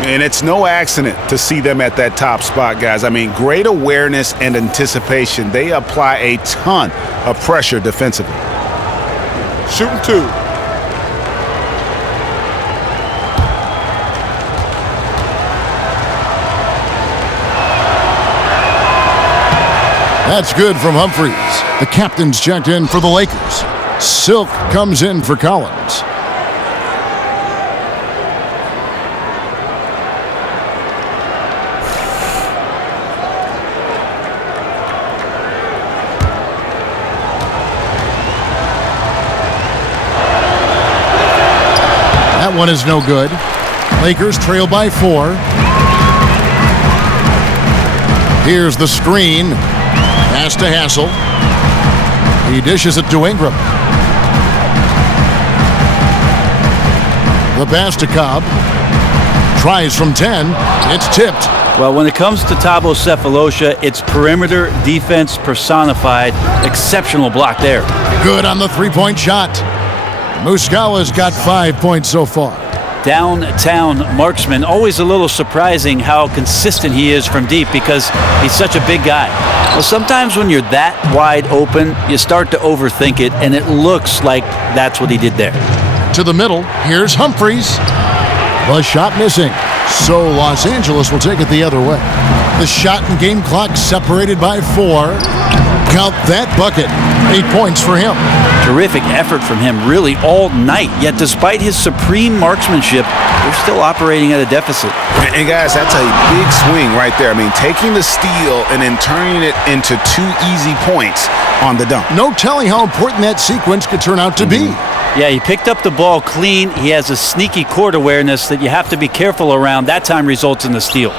And it's no accident to see them at that top spot, guys. I mean, great awareness and anticipation. They apply a ton of pressure defensively. Shooting 2. That's good from Humphries. The captain's checked in for the Lakers. Silk comes in for Collins. That one is no good. Lakers trail by 4. Here's the screen. Pass to Hassel. He dishes it to Ingram. The pass to Cobb. Tries from 10. It's tipped. Well, when it comes to Thabo Cephalosha, it's perimeter defense personified. Exceptional block there. Good on the 3-point shot. Muscala's got 5 points so far. Downtown marksman. Always a little surprising how consistent he is from deep because he's such a big guy. Well, sometimes when you're that wide open, you start to overthink it, and it looks like that's what he did there. To the middle, here's Humphries. The shot missing, so Los Angeles will take it the other way. The shot and game clock separated by 4. Count that bucket. 8 points for him. Terrific effort from him really all night, yet despite his supreme marksmanship, they're still operating at a deficit. And guys, that's a big swing right there. I mean, taking the steal and then turning it into 2 easy points on the dunk. No telling how important that sequence could turn out to be. Yeah, he picked up the ball clean. He has a sneaky court awareness that you have to be careful around. That time results in the steal.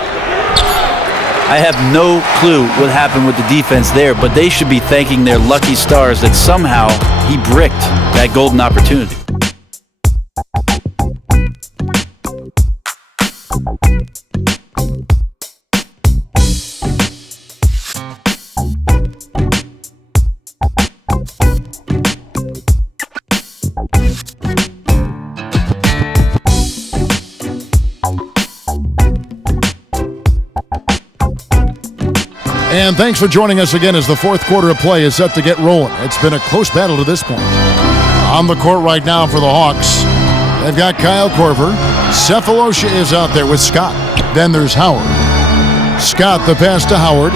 I have no clue what happened with the defense there, but they should be thanking their lucky stars that somehow he bricked that golden opportunity. And thanks for joining us again as the 4th quarter of play is set to get rolling. It's been a close battle to this point. On the court right now for the Hawks, they've got Kyle Korver. Cephalosha is out there with Scott. Then there's Howard. Scott, the pass to Howard.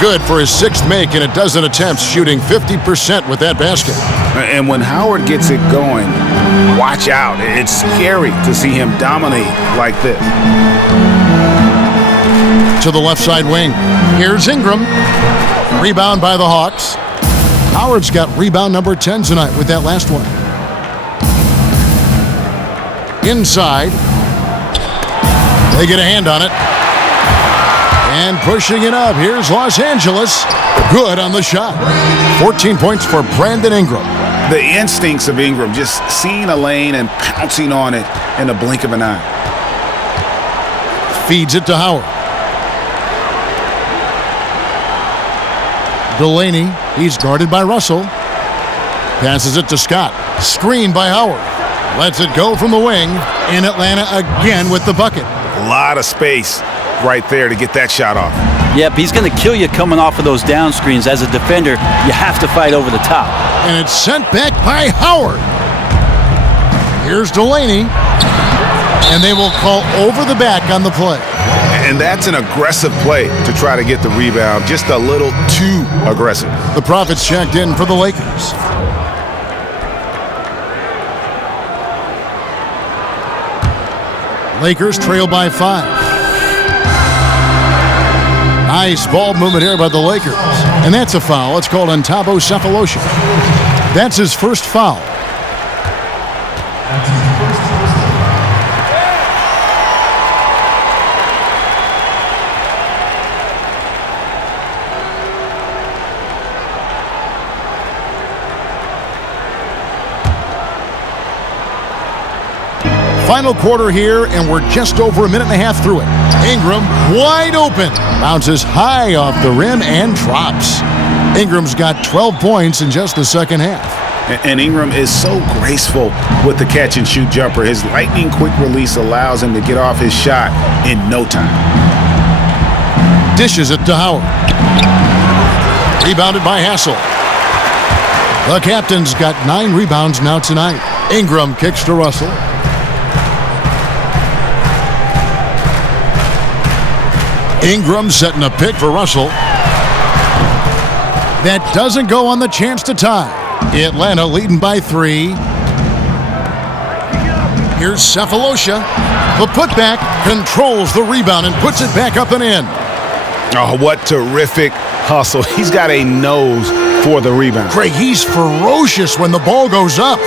Good for his 6th make in a dozen attempts, shooting 50% with that basket. And when Howard gets it going, watch out. It's scary to see him dominate like this. to the left side wing. Here's Ingram. Rebound by the Hawks. Howard's got rebound number 10 tonight with that last one. Inside. They get a hand on it. And pushing it up. Here's Los Angeles. Good on the shot. 14 points for Brandon Ingram. The instincts of Ingram, just seeing a lane and pouncing on it in the blink of an eye. Feeds it to Howard. Delaney, he's guarded by Russell. Passes it to Scott. Screen by Howard. Lets it go from the wing. In Atlanta again with the bucket. A lot of space right there to get that shot off. Yep, he's going to kill you coming off of those down screens. As a defender, you have to fight over the top. And it's sent back by Howard. Here's Delaney. And they will call over the back on the play. And that's an aggressive play to try to get the rebound. Just a little too aggressive. The Profits checked in for the Lakers. Lakers trail by 5. Nice ball movement here by the Lakers. And that's a foul. It's called on Thabo Sefolosha. That's his first foul. Final quarter here, and we're just over a minute and a half through it. Ingram wide open. Bounces high off the rim and drops. Ingram's got 12 points in just the second half. And Ingram is so graceful with the catch-and-shoot jumper. His lightning-quick release allows him to get off his shot in no time. Dishes it to Howard. Rebounded by Hassel. The captain's got 9 rebounds now tonight. Ingram kicks to Russell. Ingram setting a pick for Russell. That doesn't go on the chance to tie. Atlanta leading by 3. Here's Sefolosha. The putback controls the rebound and puts it back up and in. Oh, what terrific hustle. He's got a nose for the rebound. Craig, he's ferocious when the ball goes up.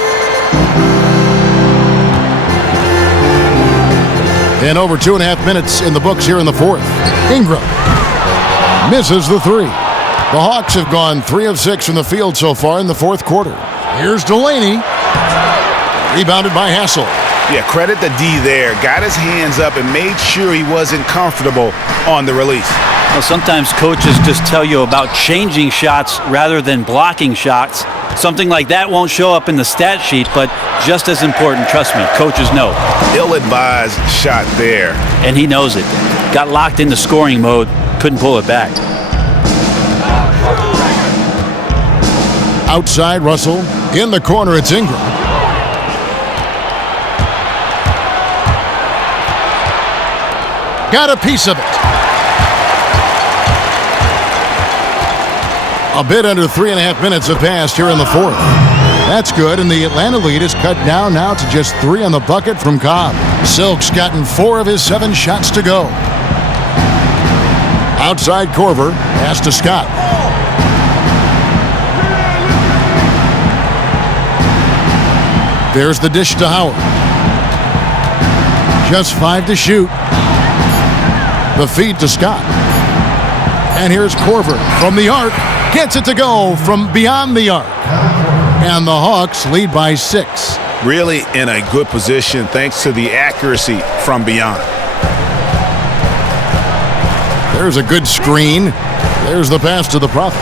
And over 2.5 minutes in the books here in the fourth. Ingram misses the 3. The Hawks have gone 3 of 6 from the field so far in the fourth quarter. Here's Delaney. Rebounded by Hassel. Yeah, credit the D there. Got his hands up and made sure he wasn't comfortable on the release. Well, sometimes coaches just tell you about changing shots rather than blocking shots. Something like that won't show up in the stat sheet, but just as important, trust me, coaches know. Ill-advised shot there. And he knows it. Got locked into scoring mode, couldn't pull it back. Outside, Russell. In the corner, it's Ingram. Got a piece of it. A bit under 3.5 minutes have passed here in the fourth. That's good, and the Atlanta lead is cut down now to just 3 on the bucket from Cobb. Silk's gotten 4 of his 7 shots to go. Outside Korver, pass to Scott. There's the dish to Howard. Just 5 to shoot. The feed to Scott. And here's Korver from the arc. Gets it to go from beyond the arc. And the Hawks lead by 6. Really in a good position thanks to the accuracy from beyond. There's a good screen. There's the pass to the Prophet.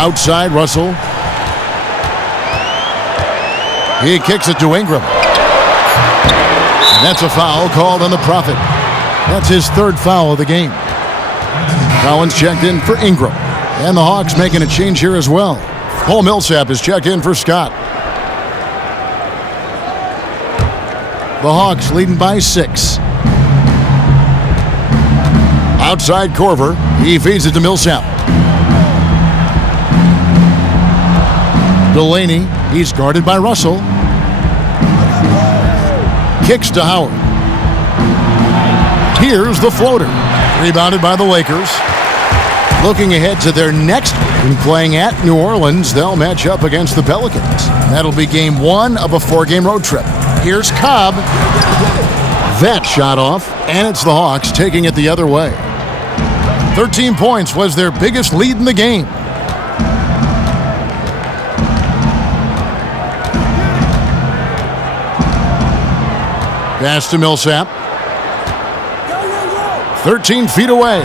Outside, Russell. He kicks it to Ingram. And that's a foul called on the Prophet. That's his 3rd foul of the game. Collins checked in for Ingram. And the Hawks making a change here as well. Paul Millsap is checked in for Scott. The Hawks leading by 6. Outside Korver. He feeds it to Millsap. Delaney. He's guarded by Russell. Kicks to Howard. Here's the floater. Rebounded by the Lakers. Looking ahead to their next game, playing at New Orleans, they'll match up against the Pelicans. That'll be game 1 of a 4-game road trip. Here's Cobb. That shot off, and it's the Hawks taking it the other way. 13 points was their biggest lead in the game. Pass to Millsap. 13 feet away.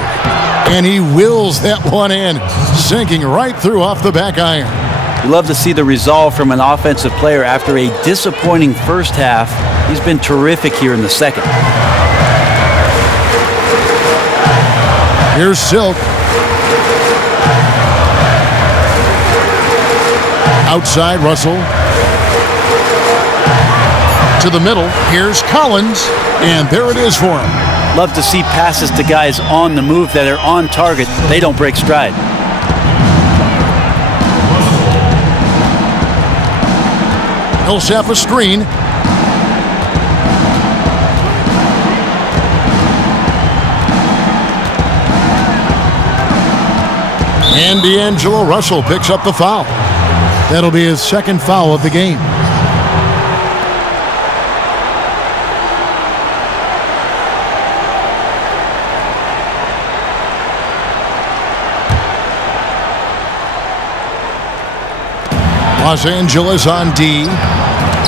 And he wills that one in, sinking right through off the back iron. You love to see the resolve from an offensive player after a disappointing first half. He's been terrific here in the second. Here's Silk. Outside, Russell. To the middle. Here's Collins. And there it is for him. Love to see passes to guys on the move that are on target. They don't break stride. Millsap a screen. And D'Angelo Russell picks up the foul. That'll be his second foul of the game. Los Angeles on D.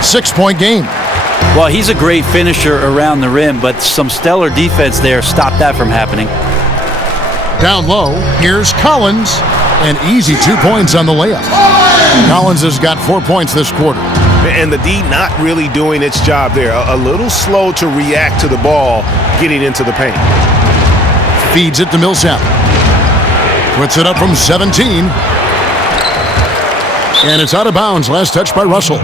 6-point game. Well, he's a great finisher around the rim, but some stellar defense there stopped that from happening. Down low, here's Collins. An easy 2 points on the layup. Collins has got 4 points this quarter. And the D not really doing its job there. A little slow to react to the ball getting into the paint. Feeds it to Millsap. Puts it up from 17. And it's out of bounds. Last touch by Russell.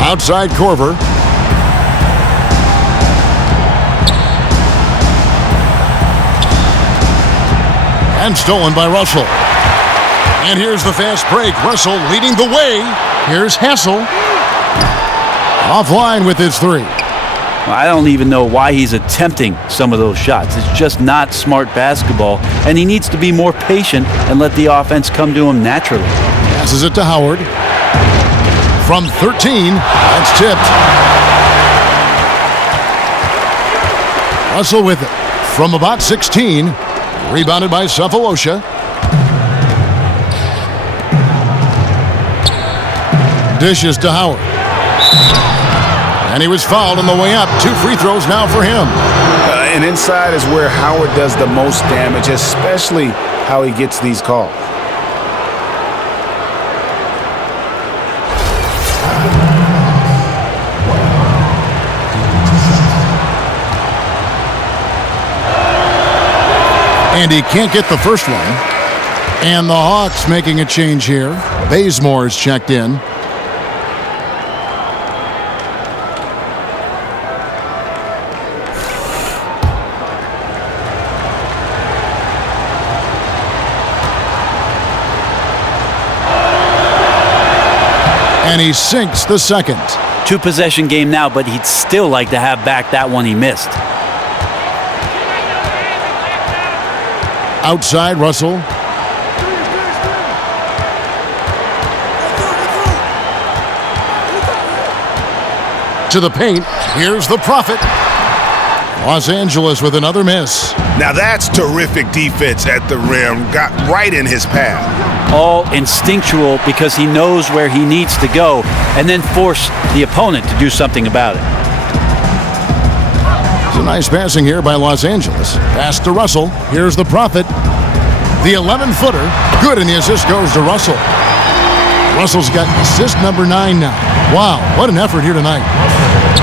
Outside Korver. And stolen by Russell. And here's the fast break. Russell leading the way. Here's Hassel. Offline with his 3. Well, I don't even know why he's attempting some of those shots. It's just not smart basketball, and he needs to be more patient and let the offense come to him naturally. Passes it to Howard. From 13, that's tipped. Russell with it. From about 16, rebounded by Cephalosha. Dishes to Howard. And he was fouled on the way up. 2 free throws now for him. And inside is where Howard does the most damage, especially how he gets these calls. And he can't get the first one. And the Hawks making a change here. Bazemore's checked in. And he sinks the second. 2-possession game now, but he'd still like to have back that one he missed. Outside, Russell. To the paint. Here's the Prophet. Los Angeles with another miss. Now that's terrific defense at the rim. Got right in his path. All instinctual because he knows where he needs to go and then force the opponent to do something about it. It's a nice passing here by Los Angeles. Pass to Russell. Here's the Prophet. The 11-footer. Good, and the assist goes to Russell. Russell's got assist number 9 now. Wow, what an effort here tonight.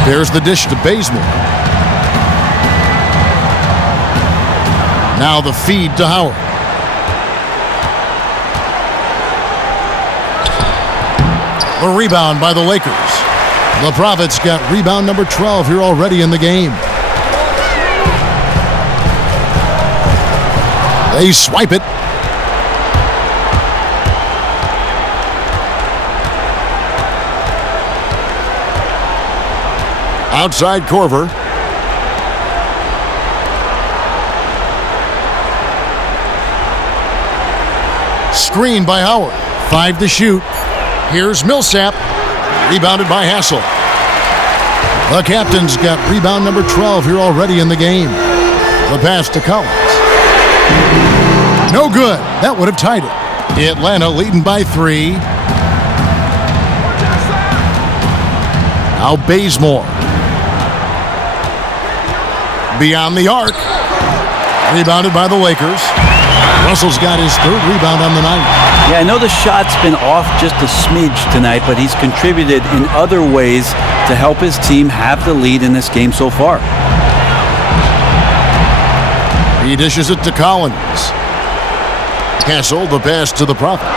There's the dish to Bazemore. Now the feed to Howard. The rebound by the Lakers. The Prophet's got rebound number 12 here already in the game. They swipe it. Outside Corver. Screen by Howard. 5 to shoot. Here's Millsap. Rebounded by Hassel. The captain's got rebound number 12 here already in the game. The pass to Collins. No good. That would have tied it. Atlanta leading by 3. Now Bazemore. Beyond the arc. Rebounded by the Lakers. Russell's got his 3rd rebound on the night. Yeah, I know the shot's been off just a smidge tonight, but he's contributed in other ways to help his team have the lead in this game so far. He dishes it to Collins. Castle, the pass to the Prophet.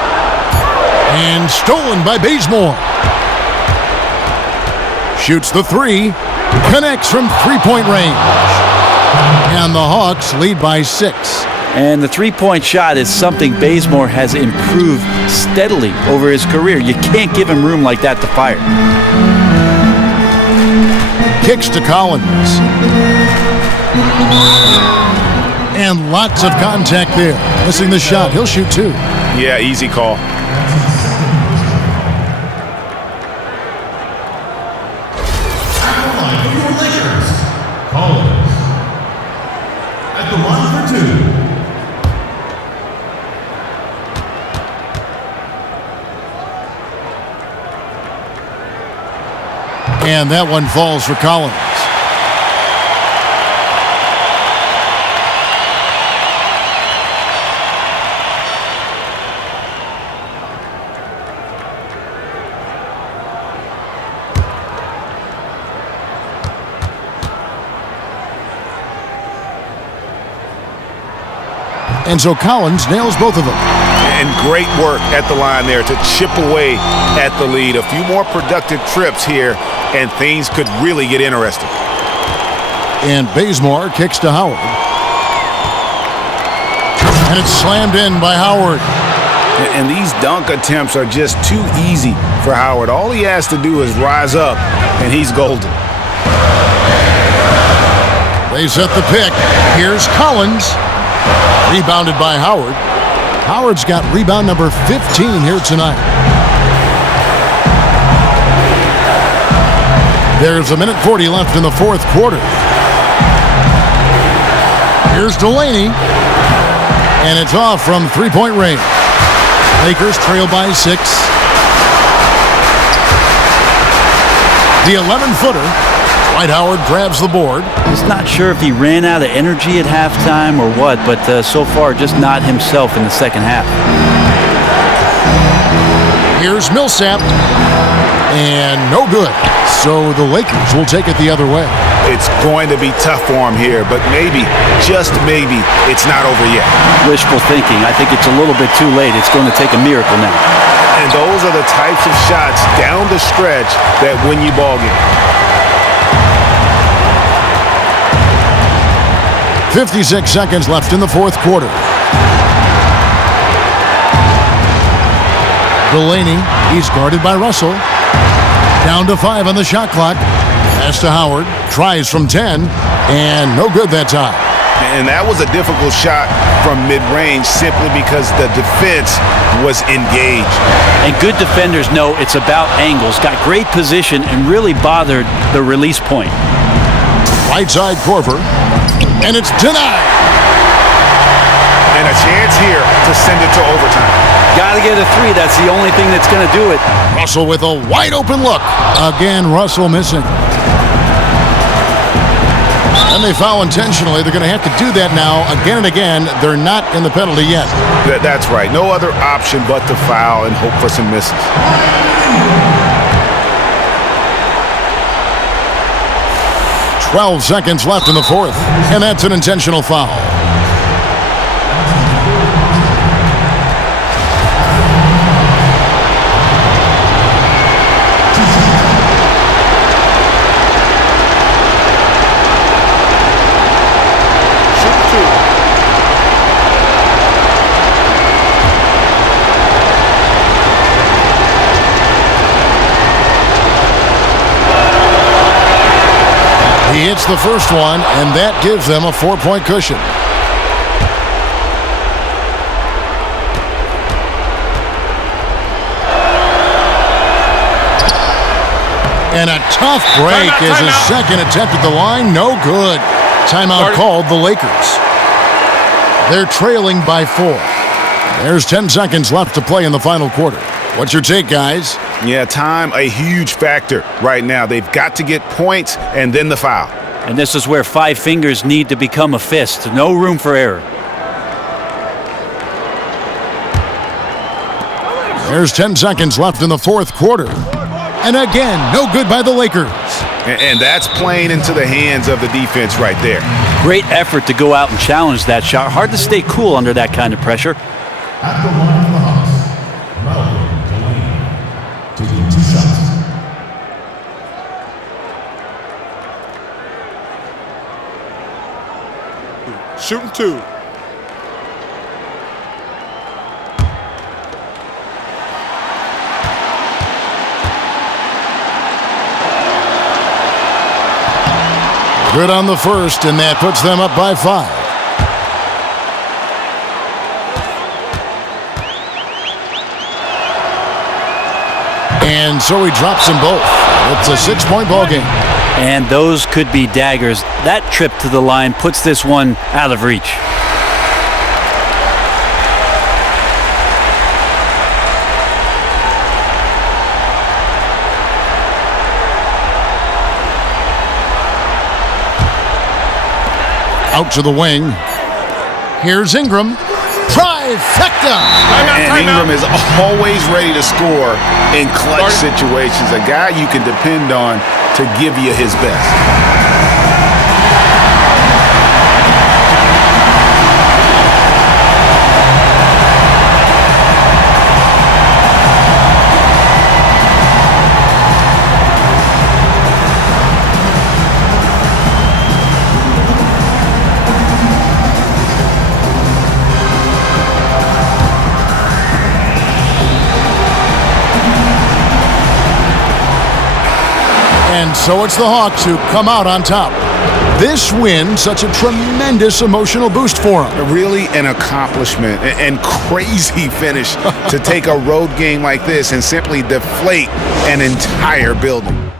And stolen by Bazemore. Shoots the 3. Connects from three-point range. And the Hawks lead by 6. And the three-point shot is something Bazemore has improved steadily over his career. You can't give him room like that to fire. Kicks to Collins. And lots of contact there. Missing the shot. He'll shoot 2. Yeah, easy call. At the line for 2. And that one falls for Collins. And so Collins nails both of them. And great work at the line there to chip away at the lead. A few more productive trips here, and things could really get interesting. And Bazemore kicks to Howard. And it's slammed in by Howard. And these dunk attempts are just too easy for Howard. All he has to do is rise up, and he's golden. They set the pick. Here's Collins. Rebounded by Howard. Howard's got rebound number 15 here tonight. There's 1:40 left in the 4th quarter. Here's Delaney. And it's off from three-point range. Lakers trail by 6. The 11-footer. Dwight Howard grabs the board. He's not sure if he ran out of energy at halftime or what, but so far just not himself in the second half. Here's Millsap. And no good. So the Lakers will take it the other way. It's going to be tough for him here, but maybe, just maybe, it's not over yet. Wishful thinking. I think it's a little bit too late. It's going to take a miracle now. And those are the types of shots down the stretch that win you ball games. 56 seconds left in the 4th quarter. Delaney, he's guarded by Russell. Down to 5 on the shot clock. Pass to Howard. Tries from 10. And no good that time. And that was a difficult shot from mid-range simply because the defense was engaged. And good defenders know it's about angles. Got great position and really bothered the release point. Right side Corver. And it's denied. And a chance here to send it to overtime. Got to get a 3. That's the only thing that's going to do it. Russell with a wide open look. Again, Russell missing. And they foul intentionally. They're going to have to do that now again and again. They're not in the penalty yet. That's right. No other option but to foul and hope for some misses. 12 seconds left in the 4th. And that's an intentional foul. hits the first one, and that gives them a 4-point cushion. And a tough break is his second attempt at the line. No good. Timeout called the Lakers. They're trailing by 4. There's 10 seconds left to play in the final quarter. What's your take, guys? Yeah, time, a huge factor right now. They've got to get points and then the foul. And this is where 5 fingers need to become a fist. No room for error. There's 10 seconds left in the fourth quarter. And again, no good by the Lakers. And that's playing into the hands of the defense right there. Great effort to go out and challenge that shot. Hard to stay cool under that kind of pressure. At the line of the Hawks, taking 2 shots. Shooting 2. Good on the first, and that puts them up by 5. And so he drops them both. It's a 6-point ball game. And those could be daggers. That trip to the line puts this one out of reach. Out to the wing. Here's Ingram. Trifecta! And Ingram is always ready to score in clutch situations. A guy you can depend on to give you his best. And so it's the Hawks who come out on top. This win, such a tremendous emotional boost for them. Really an accomplishment and crazy finish to take a road game like this and simply deflate an entire building.